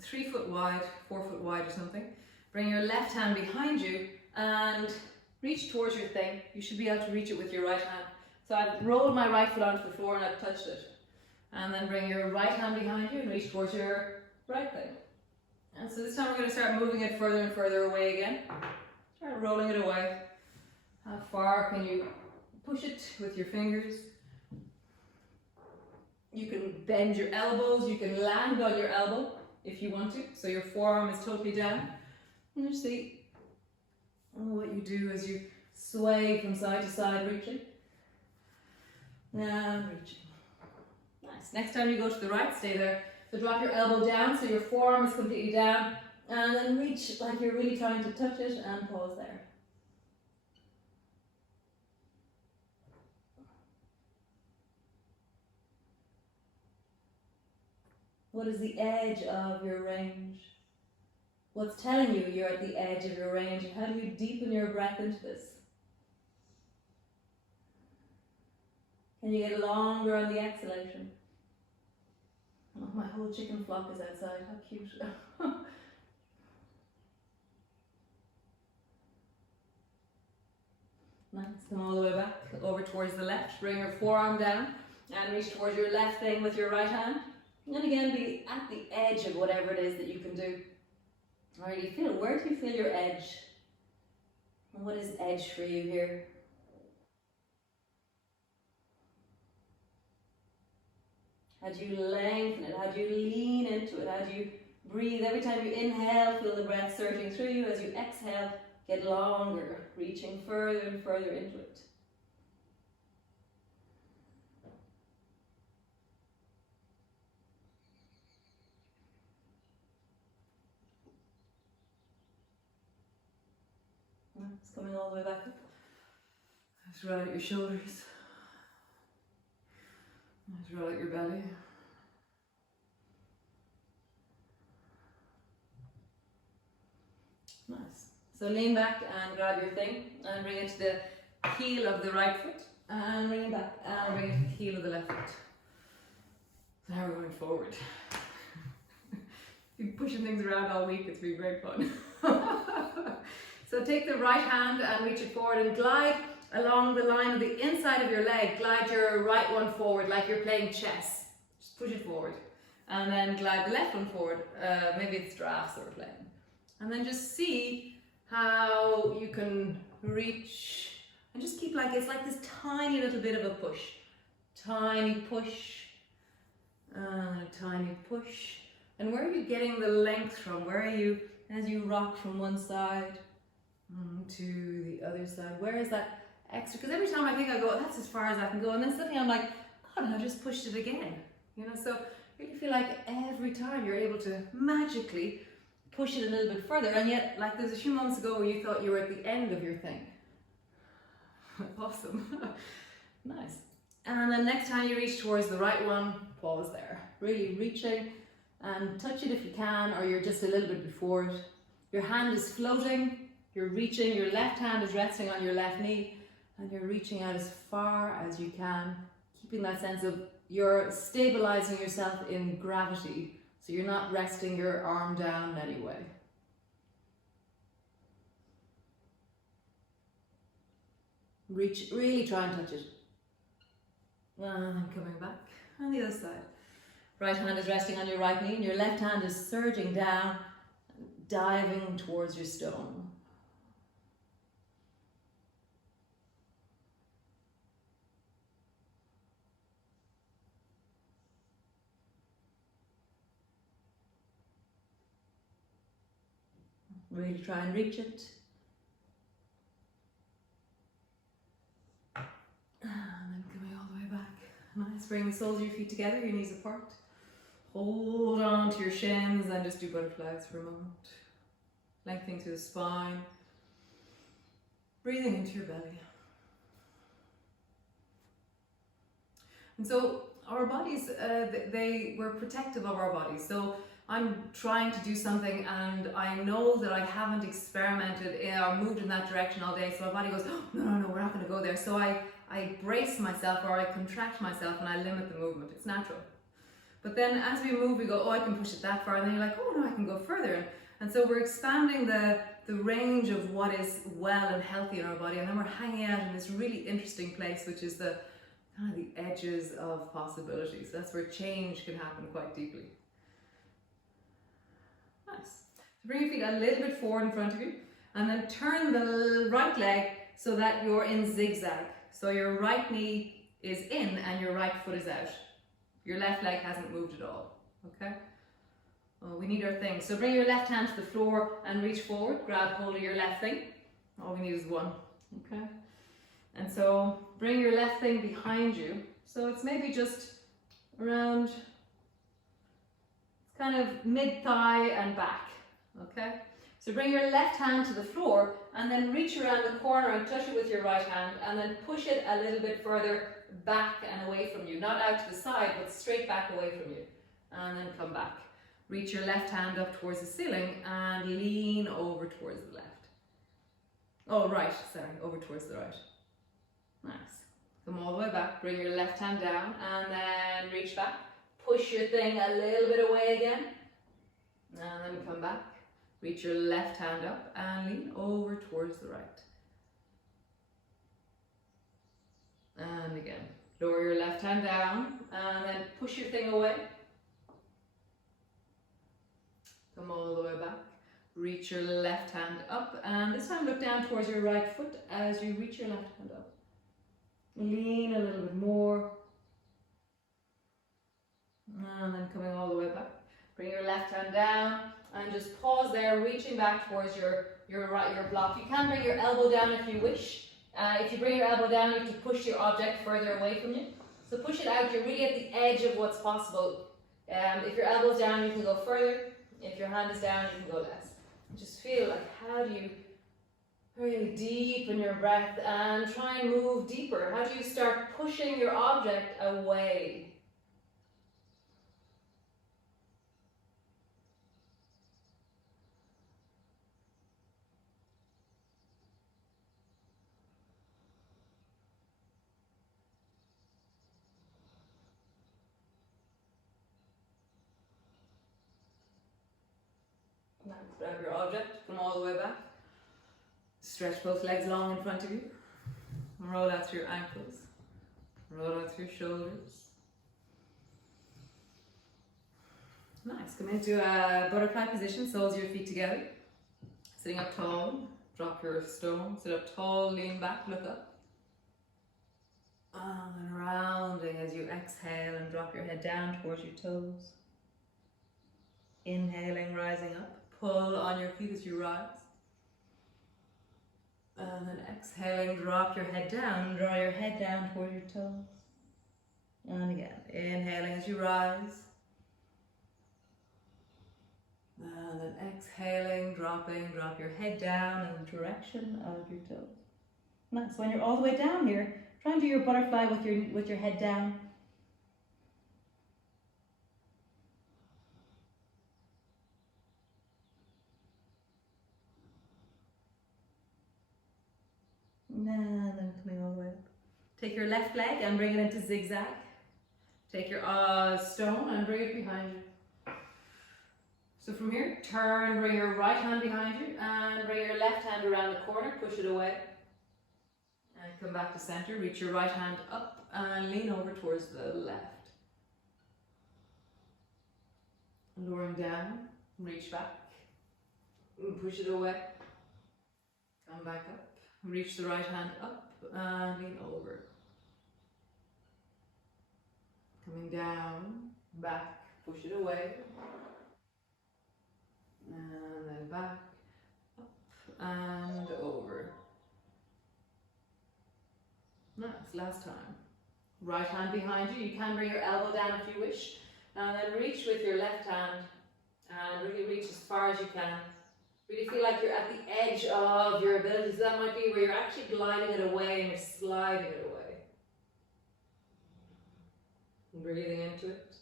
3 foot wide, 4 foot wide or something. Bring your left hand behind you and reach towards your thing. You should be able to reach it with your right hand. So I've rolled my right foot onto the floor and I've touched it. And then bring your right hand behind you and reach towards your right thing. And so this time we're going to start moving it further and further away again. Start rolling it away. How far can you push it with your fingers? You can bend your elbows, you can land on your elbow if you want to, so your forearm is totally down. And you see what you do is you sway from side to side, reaching. And reaching. Nice. Next time you go to the right, stay there. So drop your elbow down so your forearm is completely down, and then reach like you're really trying to touch it and pause there. What is the edge of your range? What's telling you you're at the edge of your range? And how do you deepen your breath into this? Can you get longer on the exhalation? Oh, my whole chicken flock is outside. How cute. Nice. Come all the way back over towards the left. Bring your forearm down and reach towards your left thing with your right hand. And again, be at the edge of whatever it is that you can do. Where do you feel? Where do you feel your edge? And what is edge for you here? How do you lengthen it? How do you lean into it? How do you breathe? Every time you inhale, feel the breath surging through you. As you exhale, get longer, reaching further and further into it. It's coming all the way back up. Just roll out your shoulders. Just roll out your belly. Nice. So lean back and grab your thing and bring it to the heel of the right foot and bring it back and bring it to the heel of the left foot. So now we're going forward. Been pushing things around all week, it's been great fun. So take the right hand and reach it forward and glide along the line of the inside of your leg. Glide your right one forward like you're playing chess. Just push it forward. And then glide the left one forward. Maybe it's drafts that we're playing. And then just see how you can reach. And just keep like, it's like this tiny little bit of a push. Tiny push. Tiny push. And where are you getting the length from? Where are you, as you rock from one side to the other side? Where is that extra? Because every time I think I go, that's as far as I can go, and then suddenly I'm like, God, and I just pushed it again. You know, so really feel like every time you're able to magically push it a little bit further, and yet, like there's a few moments ago where you thought you were at the end of your thing. Awesome. Nice. And then next time you reach towards the right one, pause there. Really reaching, and touch it if you can, or you're just a little bit before it. Your hand is floating, you're reaching, your left hand is resting on your left knee, and you're reaching out as far as you can, keeping that sense of you're stabilizing yourself in gravity, so you're not resting your arm down in any way. Reach, really try and touch it. And then coming back on the other side. Right hand is resting on your right knee, and your left hand is surging down, diving towards your stone. Really try and reach it. And then coming all the way back. Nice, bring the soles of your feet together, your knees apart. Hold on to your shins and just do butterflies for a moment. Lengthening through the spine. Breathing into your belly. And so our bodies, we're protective of our bodies. So I'm trying to do something and I know that I haven't experimented or moved in that direction all day. So my body goes, oh, no, we're not going to go there. So I brace myself, or I contract myself, and I limit the movement. It's natural. But then as we move, we go, oh, I can push it that far. And then you're like, oh no, I can go further. And so we're expanding the range of what is well and healthy in our body. And then we're hanging out in this really interesting place, which is the kind of the edges of possibilities. That's where change can happen quite deeply. Nice. So bring your feet a little bit forward in front of you, and then turn the right leg so that you're in zigzag. So your right knee is in and your right foot is out. Your left leg hasn't moved at all, okay? Oh, we need our thing. So bring your left hand to the floor and reach forward. Grab hold of your left thing. All we need is one, okay? And so bring your left thing behind you. So it's maybe just around, it's kind of mid-thigh and back, okay? So bring your left hand to the floor and then reach around the corner and touch it with your right hand, and then push it a little bit further back and away from you. Not out to the side, but straight back away from you. And then come back. Reach your left hand up towards the ceiling and lean over towards the left. Oh, right, sorry, over towards the right. Nice. Come all the way back. Bring your left hand down and then reach back. Push your thing a little bit away again. And then come back. Reach your left hand up and lean over towards the right. And again, lower your left hand down and then push your thing away. Come all the way back. Reach your left hand up, and this time look down towards your right foot as you reach your left hand up. Lean a little bit more. And then coming all the way back. Bring your left hand down and just pause there, reaching back towards your block. You can bring your elbow down if you wish. If you bring your elbow down, you have to push your object further away from you. So push it out, you're really at the edge of what's possible. If your elbow's down, you can go further. If your hand is down, you can go less. Just feel like, how do you really deepen your breath and try and move deeper? How do you start pushing your object away? Now grab your object, come all the way back. Stretch both legs long in front of you. Roll out through your ankles. Roll out through your shoulders. Nice. Come into a butterfly position, soles of your feet together. Sitting up tall. Drop your stone. Sit up tall, lean back, look up. And rounding as you exhale and drop your head down towards your toes. Inhaling, rising up. Pull on your feet as you rise. And then exhaling, drop your head down, draw your head down toward your toes. And again, inhaling as you rise. And then exhaling, drop your head down in the direction of your toes. Nice. When you're all the way down here, Try and do your butterfly with your head down. And then coming all the way up. Take your left leg and bring it into zigzag. Take your stone and bring it behind you. So from here, turn, bring your right hand behind you and bring your left hand around the corner, push it away. And come back to center, reach your right hand up and lean over towards the left. Lowering down, reach back, push it away. Come back up, reach the right hand up and lean over. Coming down, back, push it away. And then back, up and over. Nice, last time. Right hand behind you. You can bring your elbow down if you wish. And then reach with your left hand and really reach as far as you can. Really feel like you're at the edge of your ability. So that might be where you're actually gliding it away and you're sliding it away. Breathing into it.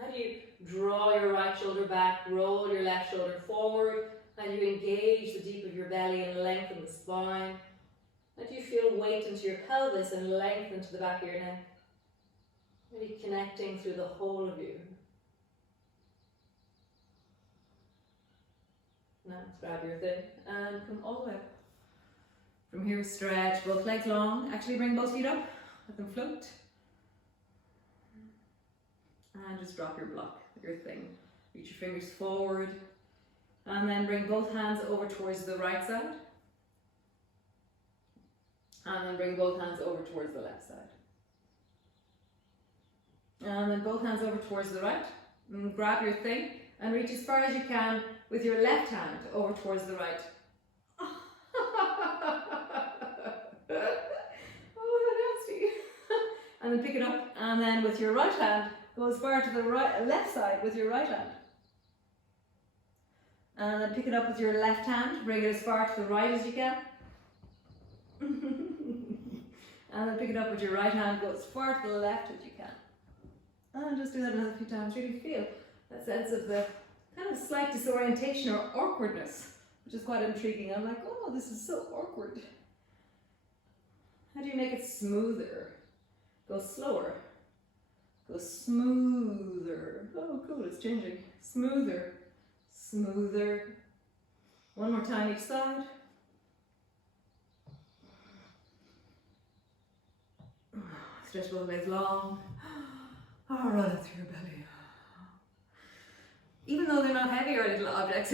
How do you draw your right shoulder back, roll your left shoulder forward? How do you engage the deep of your belly and lengthen the spine? How do you feel weight into your pelvis and lengthen to the back of your neck? Really connecting through the whole of you. Now grab your thing and come all the way up. From here, stretch both legs long. Actually bring both feet up, let them float. And just drop your block, your thing. Reach your fingers forward. And then bring both hands over towards the right side. And then bring both hands over towards the left side. And then both hands over towards the right. And grab your thing and reach as far as you can with your left hand over towards the right. Oh, nasty. And then pick it up and then with your right hand, go as far to the left side with your right hand. And then pick it up with your left hand, bring it as far to the right as you can. And then pick it up with your right hand, go as far to the left as you can. And just do that another few times. Really feel that sense of the kind of slight disorientation or awkwardness, which is quite intriguing. I'm like, oh, this is so awkward. How do you make it smoother? Go slower. Go smoother. Oh, cool, it's changing. Smoother. Smoother. One more time each side. Stretch both legs long. Oh, run it through your belly. Even though they're not heavy or little objects.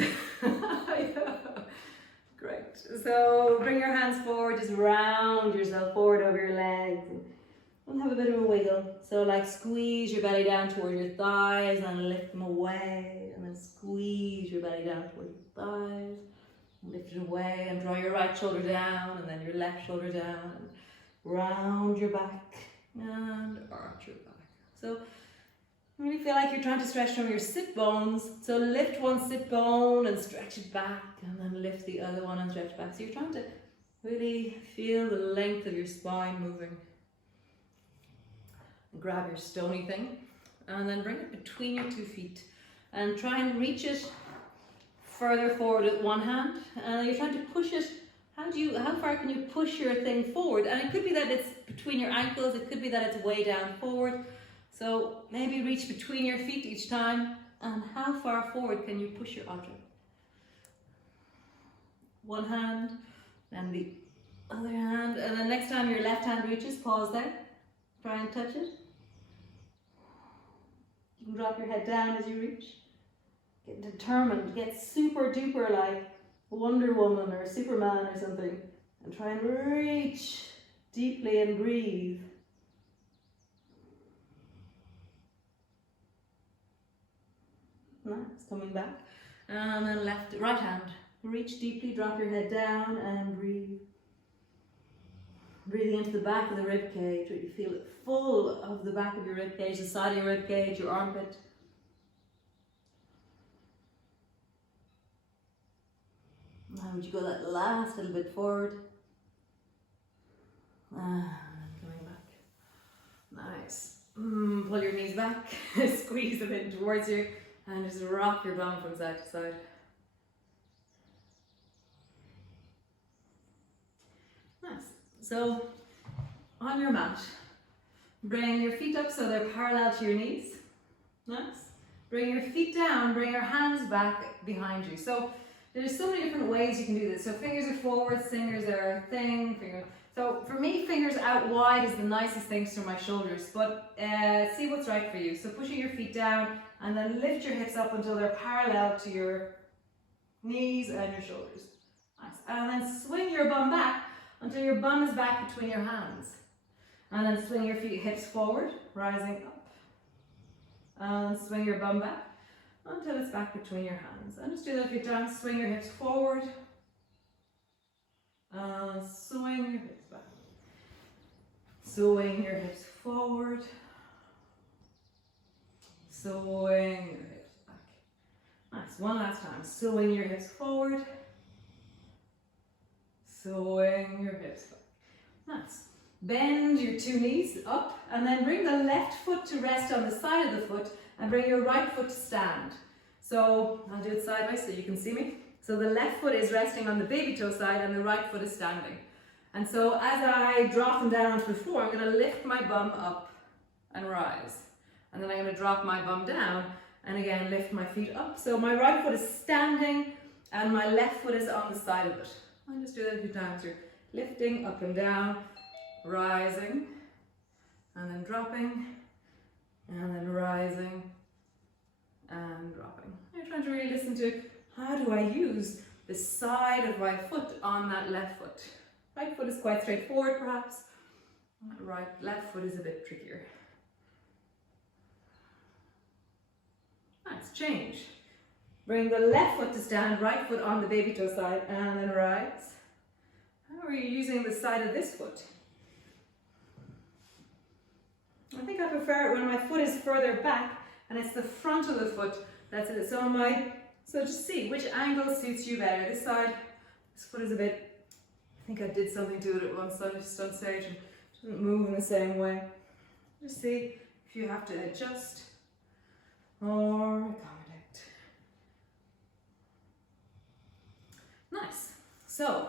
Great. So bring your hands forward, just round yourself forward over your legs. And have a bit of a wiggle. So like squeeze your belly down toward your thighs and lift them away. And then squeeze your belly down toward your thighs. Lift it away and draw your right shoulder down and then your left shoulder down. And round your back and arch your back. So really feel like you're trying to stretch from your sit bones. So lift one sit bone and stretch it back and then lift the other one and stretch back. So you're trying to really feel the length of your spine moving. Grab your stony thing and then bring it between your 2 feet and try and reach it further forward with one hand. And you're trying to push it. How far can you push your thing forward? And it could be that it's between your ankles, it could be that it's way down forward. So maybe reach between your feet each time. And how far forward can you push your object? One hand, then the other hand, and then next time your left hand reaches, pause there. Try and touch it. You can drop your head down as you reach. Get determined, get super duper like Wonder Woman or Superman or something. And try and reach deeply and breathe. Nice, coming back. And then right hand. Reach deeply, drop your head down and breathe. Breathing into the back of the rib cage, really feel it full of the back of your rib cage, the side of your rib cage, your armpit. Now would you go that last little bit forward? Coming back. Nice. Pull your knees back, squeeze them in towards you, and just rock your bum from side to side. Nice. So, on your mat, bring your feet up so they're parallel to your knees. Nice. Bring your feet down, bring your hands back behind you. So, there's so many different ways you can do this. So, fingers are forward, fingers are thing, So for me, fingers out wide is the nicest things to my shoulders, but see what's right for you. So pushing your feet down and then lift your hips up until they're parallel to your knees and your shoulders. Nice. And then swing your bum back until your bum is back between your hands. And then swing your hips forward, rising up. And swing your bum back until it's back between your hands. And just do that a few times. Swing your hips forward. Swing your hips back. Swing your hips forward. Swing your hips back. Nice. One last time. Swing your hips forward. Swing your hips back. Nice. Bend your two knees up and then bring the left foot to rest on the side of the foot and bring your right foot to stand. So I'll do it sideways so you can see me. So the left foot is resting on the baby toe side and the right foot is standing. And so as I drop them down onto the floor, I'm going to lift my bum up and rise. And then I'm going to drop my bum down and again lift my feet up. So my right foot is standing and my left foot is on the side of it. I'll just do that a few times. You're lifting up and down, rising, and then dropping, and then rising, and dropping. You're trying to really listen to how do I use the side of my foot on that left foot. Right foot is quite straightforward perhaps. Left foot is a bit trickier. Nice, change. Bring the left foot to stand, right foot on the baby toe side, and then rise. How are you using the side of this foot? I think I prefer it when my foot is further back and it's the front of the foot that's it. So just see which angle suits you better. This side, this foot is a bit, I think I did something to it at one side, just on stage, and it doesn't move in the same way. Just see if you have to adjust or accommodate. Nice. So,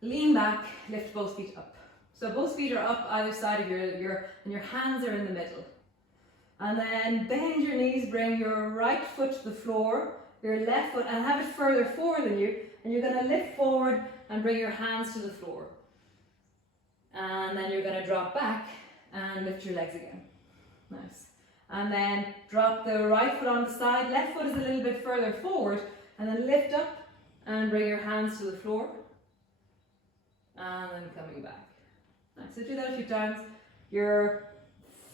lean back, lift both feet up. So both feet are up either side of and your hands are in the middle. And then bend your knees, bring your right foot to the floor, your left foot, and have it further forward than you. And you're going to lift forward and bring your hands to the floor. And then you're going to drop back and lift your legs again. Nice. And then drop the right foot on the side, left foot is a little bit further forward, and then lift up and bring your hands to the floor. And then coming back. Nice. So do that a few times. Your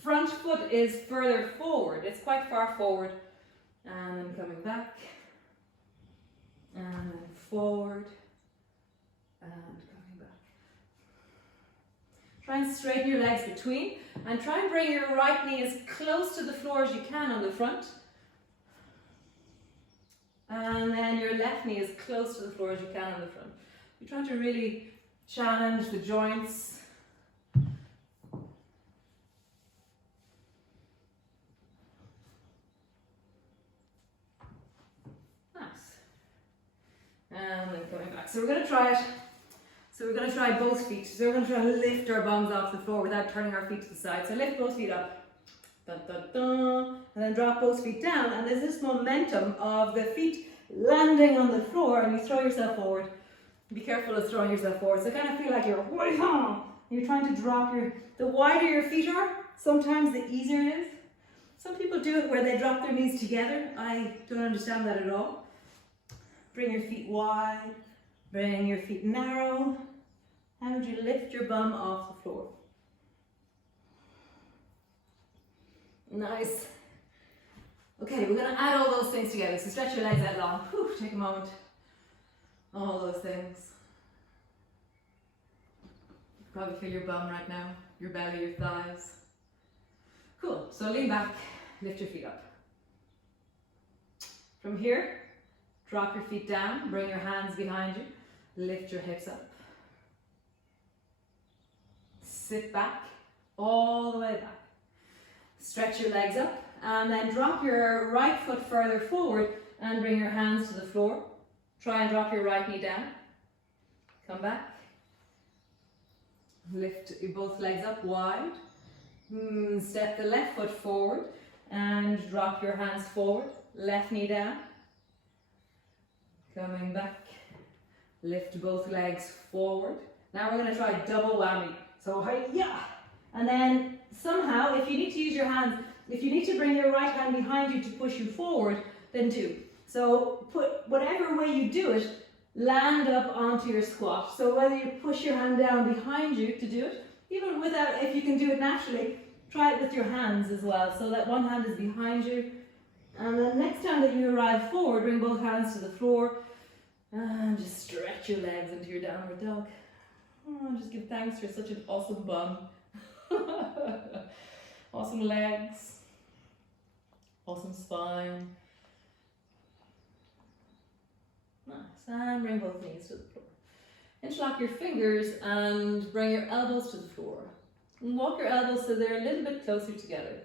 front foot is further forward. It's quite far forward. And then coming back. And then forward. And coming back. Try and straighten your legs between. And try and bring your right knee as close to the floor as you can on the front. And then your left knee as close to the floor as you can on the front. You're trying to really challenge the joints. And then coming back. So we're going to try it. So we're going to try both feet. So we're going to try to lift our bums off the floor without turning our feet to the side. So lift both feet up. Dun, dun, dun, and then drop both feet down. And there's this momentum of the feet landing on the floor and you throw yourself forward. Be careful of throwing yourself forward. So kind of feel like you're trying to drop the wider your feet are, sometimes the easier it is. Some people do it where they drop their knees together. I don't understand that at all. Bring your feet wide, bring your feet narrow. How would you lift your bum off the floor? Nice. Okay, we're going to add all those things together. So stretch your legs out long. Whew, take a moment. All those things. Probably feel your bum right now, your belly, your thighs. Cool. So lean back, lift your feet up. From here, Drop your feet down, bring your hands behind you, lift your hips up. Sit back, all the way back. Stretch your legs up, and then drop your right foot further forward and bring your hands to the floor. Try and drop your right knee down. Come back. Lift both legs up wide. Step the left foot forward and drop your hands forward. Left knee down. Coming back. Lift both legs forward. Now we're going to try double whammy. So hi-ya! And then somehow, if you need to use your hands, if you need to bring your right hand behind you to push you forward, then do. So put whatever way you do it, land up onto your squat. So whether you push your hand down behind you to do it, even without, if you can do it naturally, try it with your hands as well. So that one hand is behind you. And then next time that you arrive forward, bring both hands to the floor. And just stretch your legs into your downward dog. Just give thanks for such an awesome bum. Awesome legs. Awesome spine. Nice. And bring both knees to the floor. Interlock your fingers and bring your elbows to the floor. And walk your elbows so they're a little bit closer together.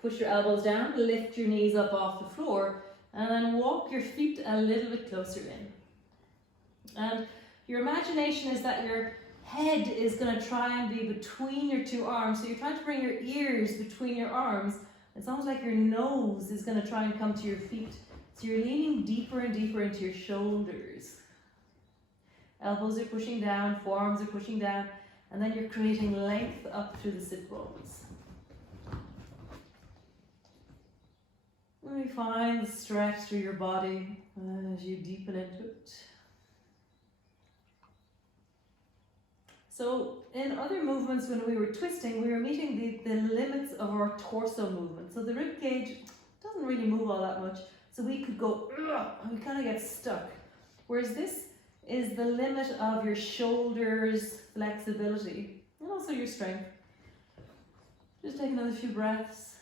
Push your elbows down, lift your knees up off the floor, and then walk your feet a little bit closer in. And your imagination is that your head is going to try and be between your two arms. So you're trying to bring your ears between your arms. It's almost like your nose is going to try and come to your feet. So you're leaning deeper and deeper into your shoulders. Elbows are pushing down, forearms are pushing down, and then you're creating length up through the sit bones. Really find the stretch through your body as you deepen into it. So in other movements, when we were twisting, we were meeting the limits of our torso movement. So the rib cage doesn't really move all that much. So we could go, and we kind of get stuck. Whereas this is the limit of your shoulders, flexibility, and also your strength. Just take another few breaths.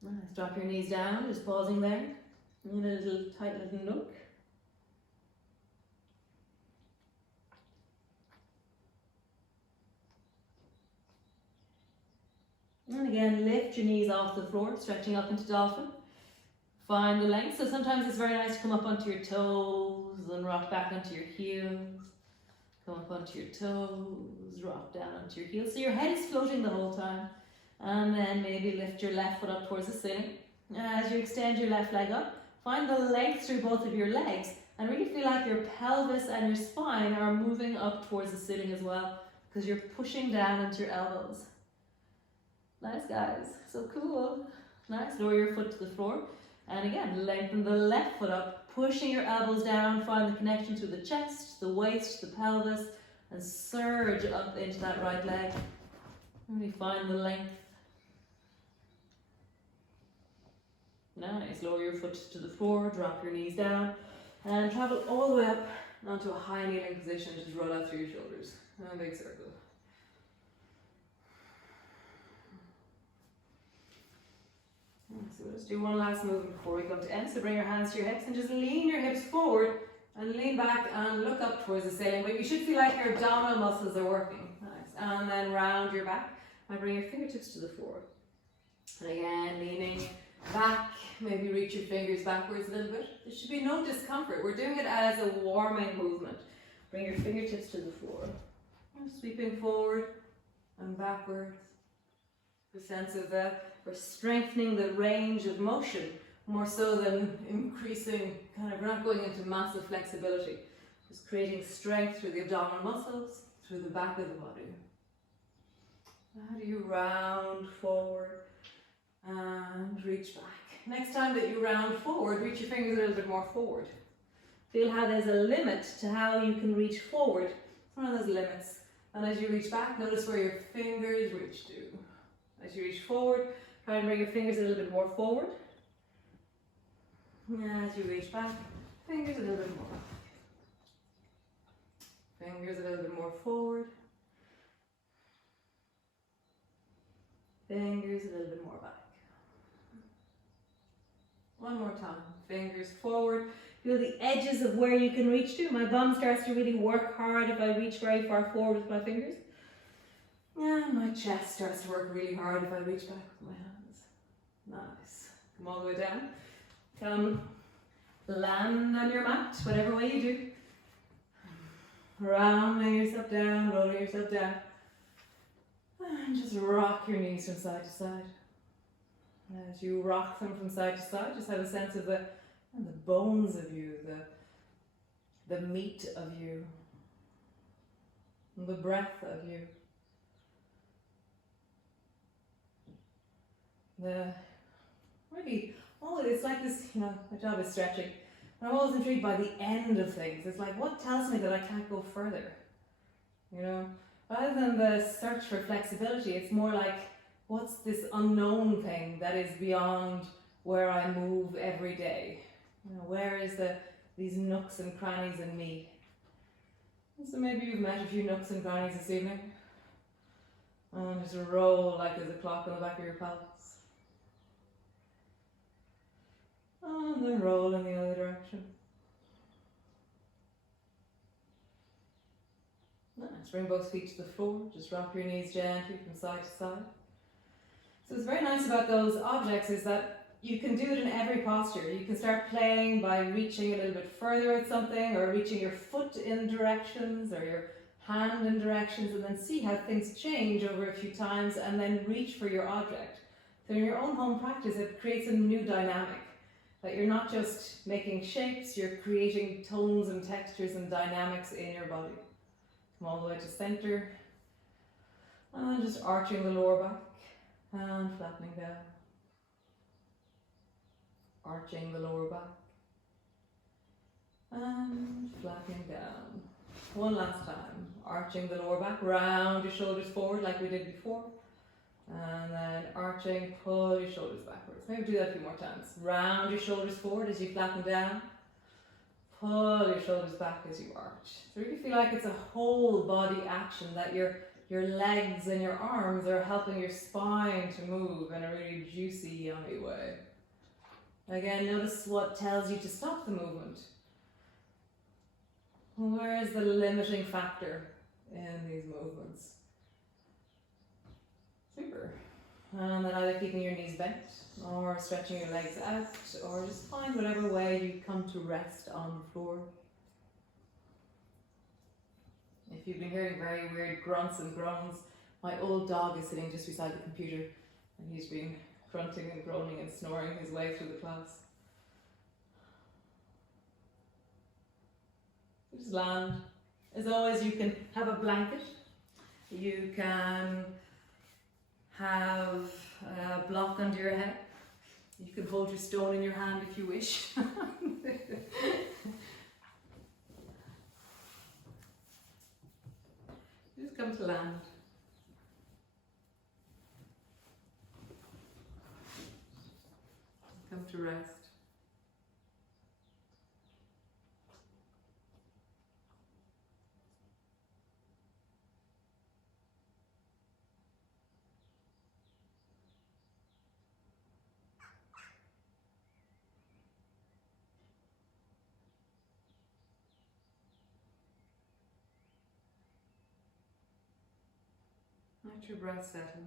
Nice. Drop your knees down, just pausing there. In a little tight little nook. And again, lift your knees off the floor, stretching up into dolphin. Find the length. So sometimes it's very nice to come up onto your toes and rock back onto your heels. Come up onto your toes, rock down onto your heels. So your head is floating the whole time. And then maybe lift your left foot up towards the ceiling. As you extend your left leg up, find the length through both of your legs and really feel like your pelvis and your spine are moving up towards the ceiling as well, because you're pushing down into your elbows. Nice, guys. So cool. Nice. Lower your foot to the floor. And again, lengthen the left foot up, pushing your elbows down. Find the connection to the chest, the waist, the pelvis, and surge up into that right leg. Really find the length. Nice. Lower your foot to the floor, drop your knees down, and travel all the way up onto a high kneeling position. Just roll out through your shoulders. A big circle. So we'll just do one last movement before we come to end. So bring your hands to your hips and just lean your hips forward and lean back and look up towards the ceiling. But you should feel like your abdominal muscles are working. Nice. And then round your back and bring your fingertips to the floor. And again, leaning back, maybe reach your fingers backwards a little bit. There should be no discomfort. We're doing it as a warming movement. Bring your fingertips to the floor. And sweeping forward and backwards. The sense of we're strengthening the range of motion more so than increasing, we're not going into massive flexibility. Just creating strength through the abdominal muscles, through the back of the body. How do you round forward and reach back? Next time that you round forward, reach your fingers a little bit more forward. Feel how there's a limit to how you can reach forward. It's one of those limits. And as you reach back, notice where your fingers reach to. As you reach forward, try and bring your fingers a little bit more forward. As you reach back, fingers a little bit more. Fingers a little bit more forward. Fingers a little bit more back. One more time. Fingers forward. Feel the edges of where you can reach to. My bum starts to really work hard if I reach very far forward with my fingers. And my chest starts to work really hard if I reach back with my hands. Nice. Come all the way down. Come land on your mat, whatever way you do. Rounding yourself down, rolling yourself down. And just rock your knees from side to side. As you rock them from side to side, just have a sense of the bones of you, the meat of you, the breath of you. It's like this, my job is stretching. And I'm always intrigued by the end of things. It's like, what tells me that I can't go further? Rather than the search for flexibility, it's more like, what's this unknown thing that is beyond where I move every day? Where is these nooks and crannies in me? And so maybe you've met a few nooks and crannies this evening. And just roll like there's a clock on the back of your pelvis. And then roll in the other direction. Nice. Bring both feet to the floor. Just rock your knees gently from side to side. So what's very nice about those objects is that you can do it in every posture. You can start playing by reaching a little bit further at something, or reaching your foot in directions, or your hand in directions, and then see how things change over a few times, and then reach for your object. So in your own home practice, it creates a new dynamic. That you're not just making shapes, you're creating tones and textures and dynamics in your body. Come all the way to center. And just arching the lower back and flattening down. Arching the lower back and flattening down. One last time. Arching the lower back, round your shoulders forward like we did before. And then arching, pull your shoulders backwards. Maybe do that a few more times. Round your shoulders forward as you flatten down. Pull your shoulders back as you arch. So really feel like it's a whole body action, that your legs and your arms are helping your spine to move in a really juicy, yummy way. Again, notice what tells you to stop the movement. Where is the limiting factor in these movements? Super. And then either keeping your knees bent, or stretching your legs out, or just find whatever way you come to rest on the floor. If you've been hearing very weird grunts and groans, my old dog is sitting just beside the computer, and he's been grunting and groaning and snoring his way through the class. Just land. As always, you can have a blanket. You can have a block under your head. You can hold your stone in your hand if you wish. Just come to land. Come to rest. Let your breath settle.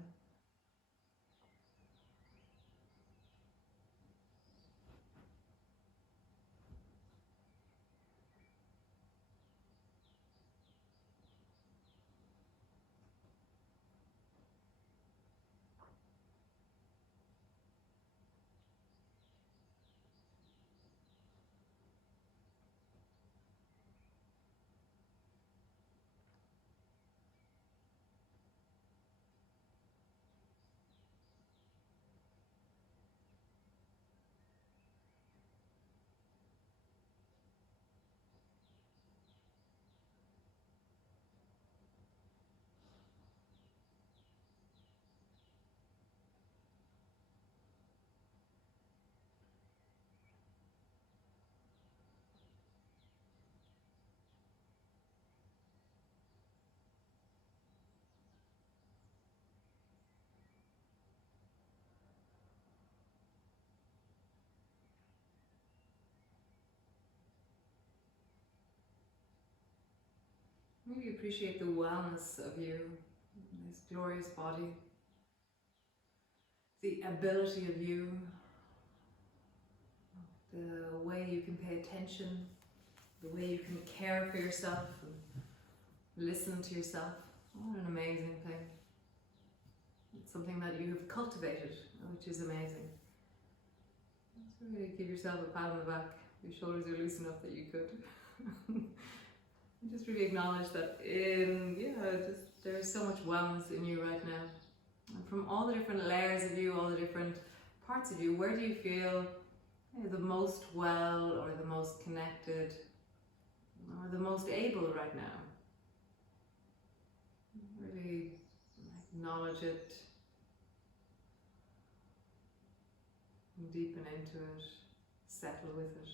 Really appreciate the wellness of you, this glorious body, the ability of you, the way you can pay attention, the way you can care for yourself and listen to yourself. What an amazing thing. It's something that you have cultivated, which is amazing. So really give yourself a pat on the back. Your shoulders are loose enough that you could. Just really acknowledge that there's so much wellness in you right now. And from all the different layers of you, all the different parts of you, where do you feel the most well, or the most connected, or the most able right now? Really acknowledge it, deepen into it, settle with it.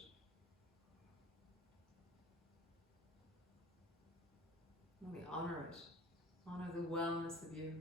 Really honor it. Honor the wellness of you.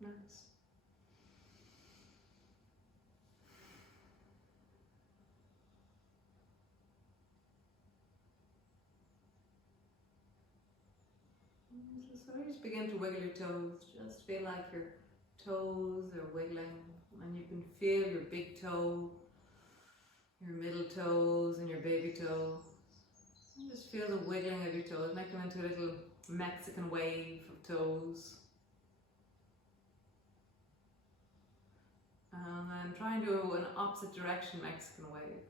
Nice. So slowly just begin to wiggle your toes. Just feel like your toes are wiggling, and you can feel your big toe, your middle toes, and your baby toe. And just feel the wiggling of your toes. Make them into a little Mexican wave of toes. And then try and do an opposite direction Mexican wave.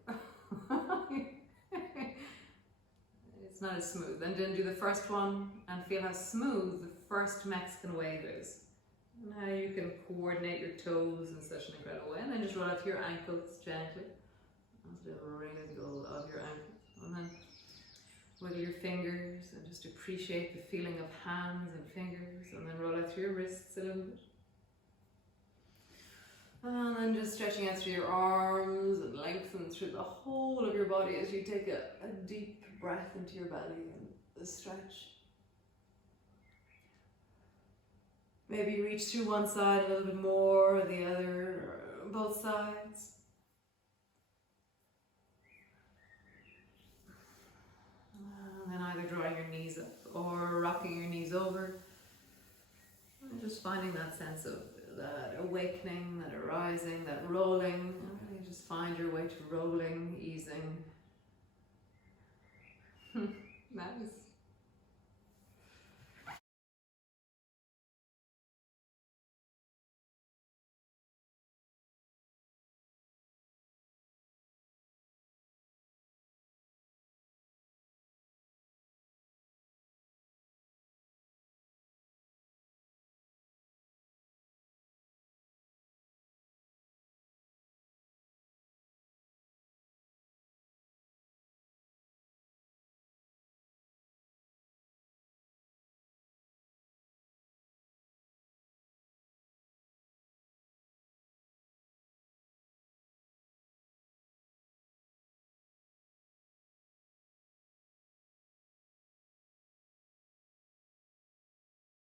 It's not as smooth. And then do the first one and feel how smooth the first Mexican wave is. And how you can coordinate your toes in such an incredible way. And then just roll out to your ankles gently. That's a little wriggle of your ankles. And then wiggle your fingers and just appreciate the feeling of hands and fingers. And then roll out through your wrists a little bit. And then just stretching out through your arms and lengthen through the whole of your body as you take a deep breath into your belly and stretch. Maybe reach through one side a little bit more, or the other, or both sides. And then either drawing your knees up or rocking your knees over. And just finding that sense of that awakening, that arising, that rolling. And really just find your way to rolling, easing. Nice.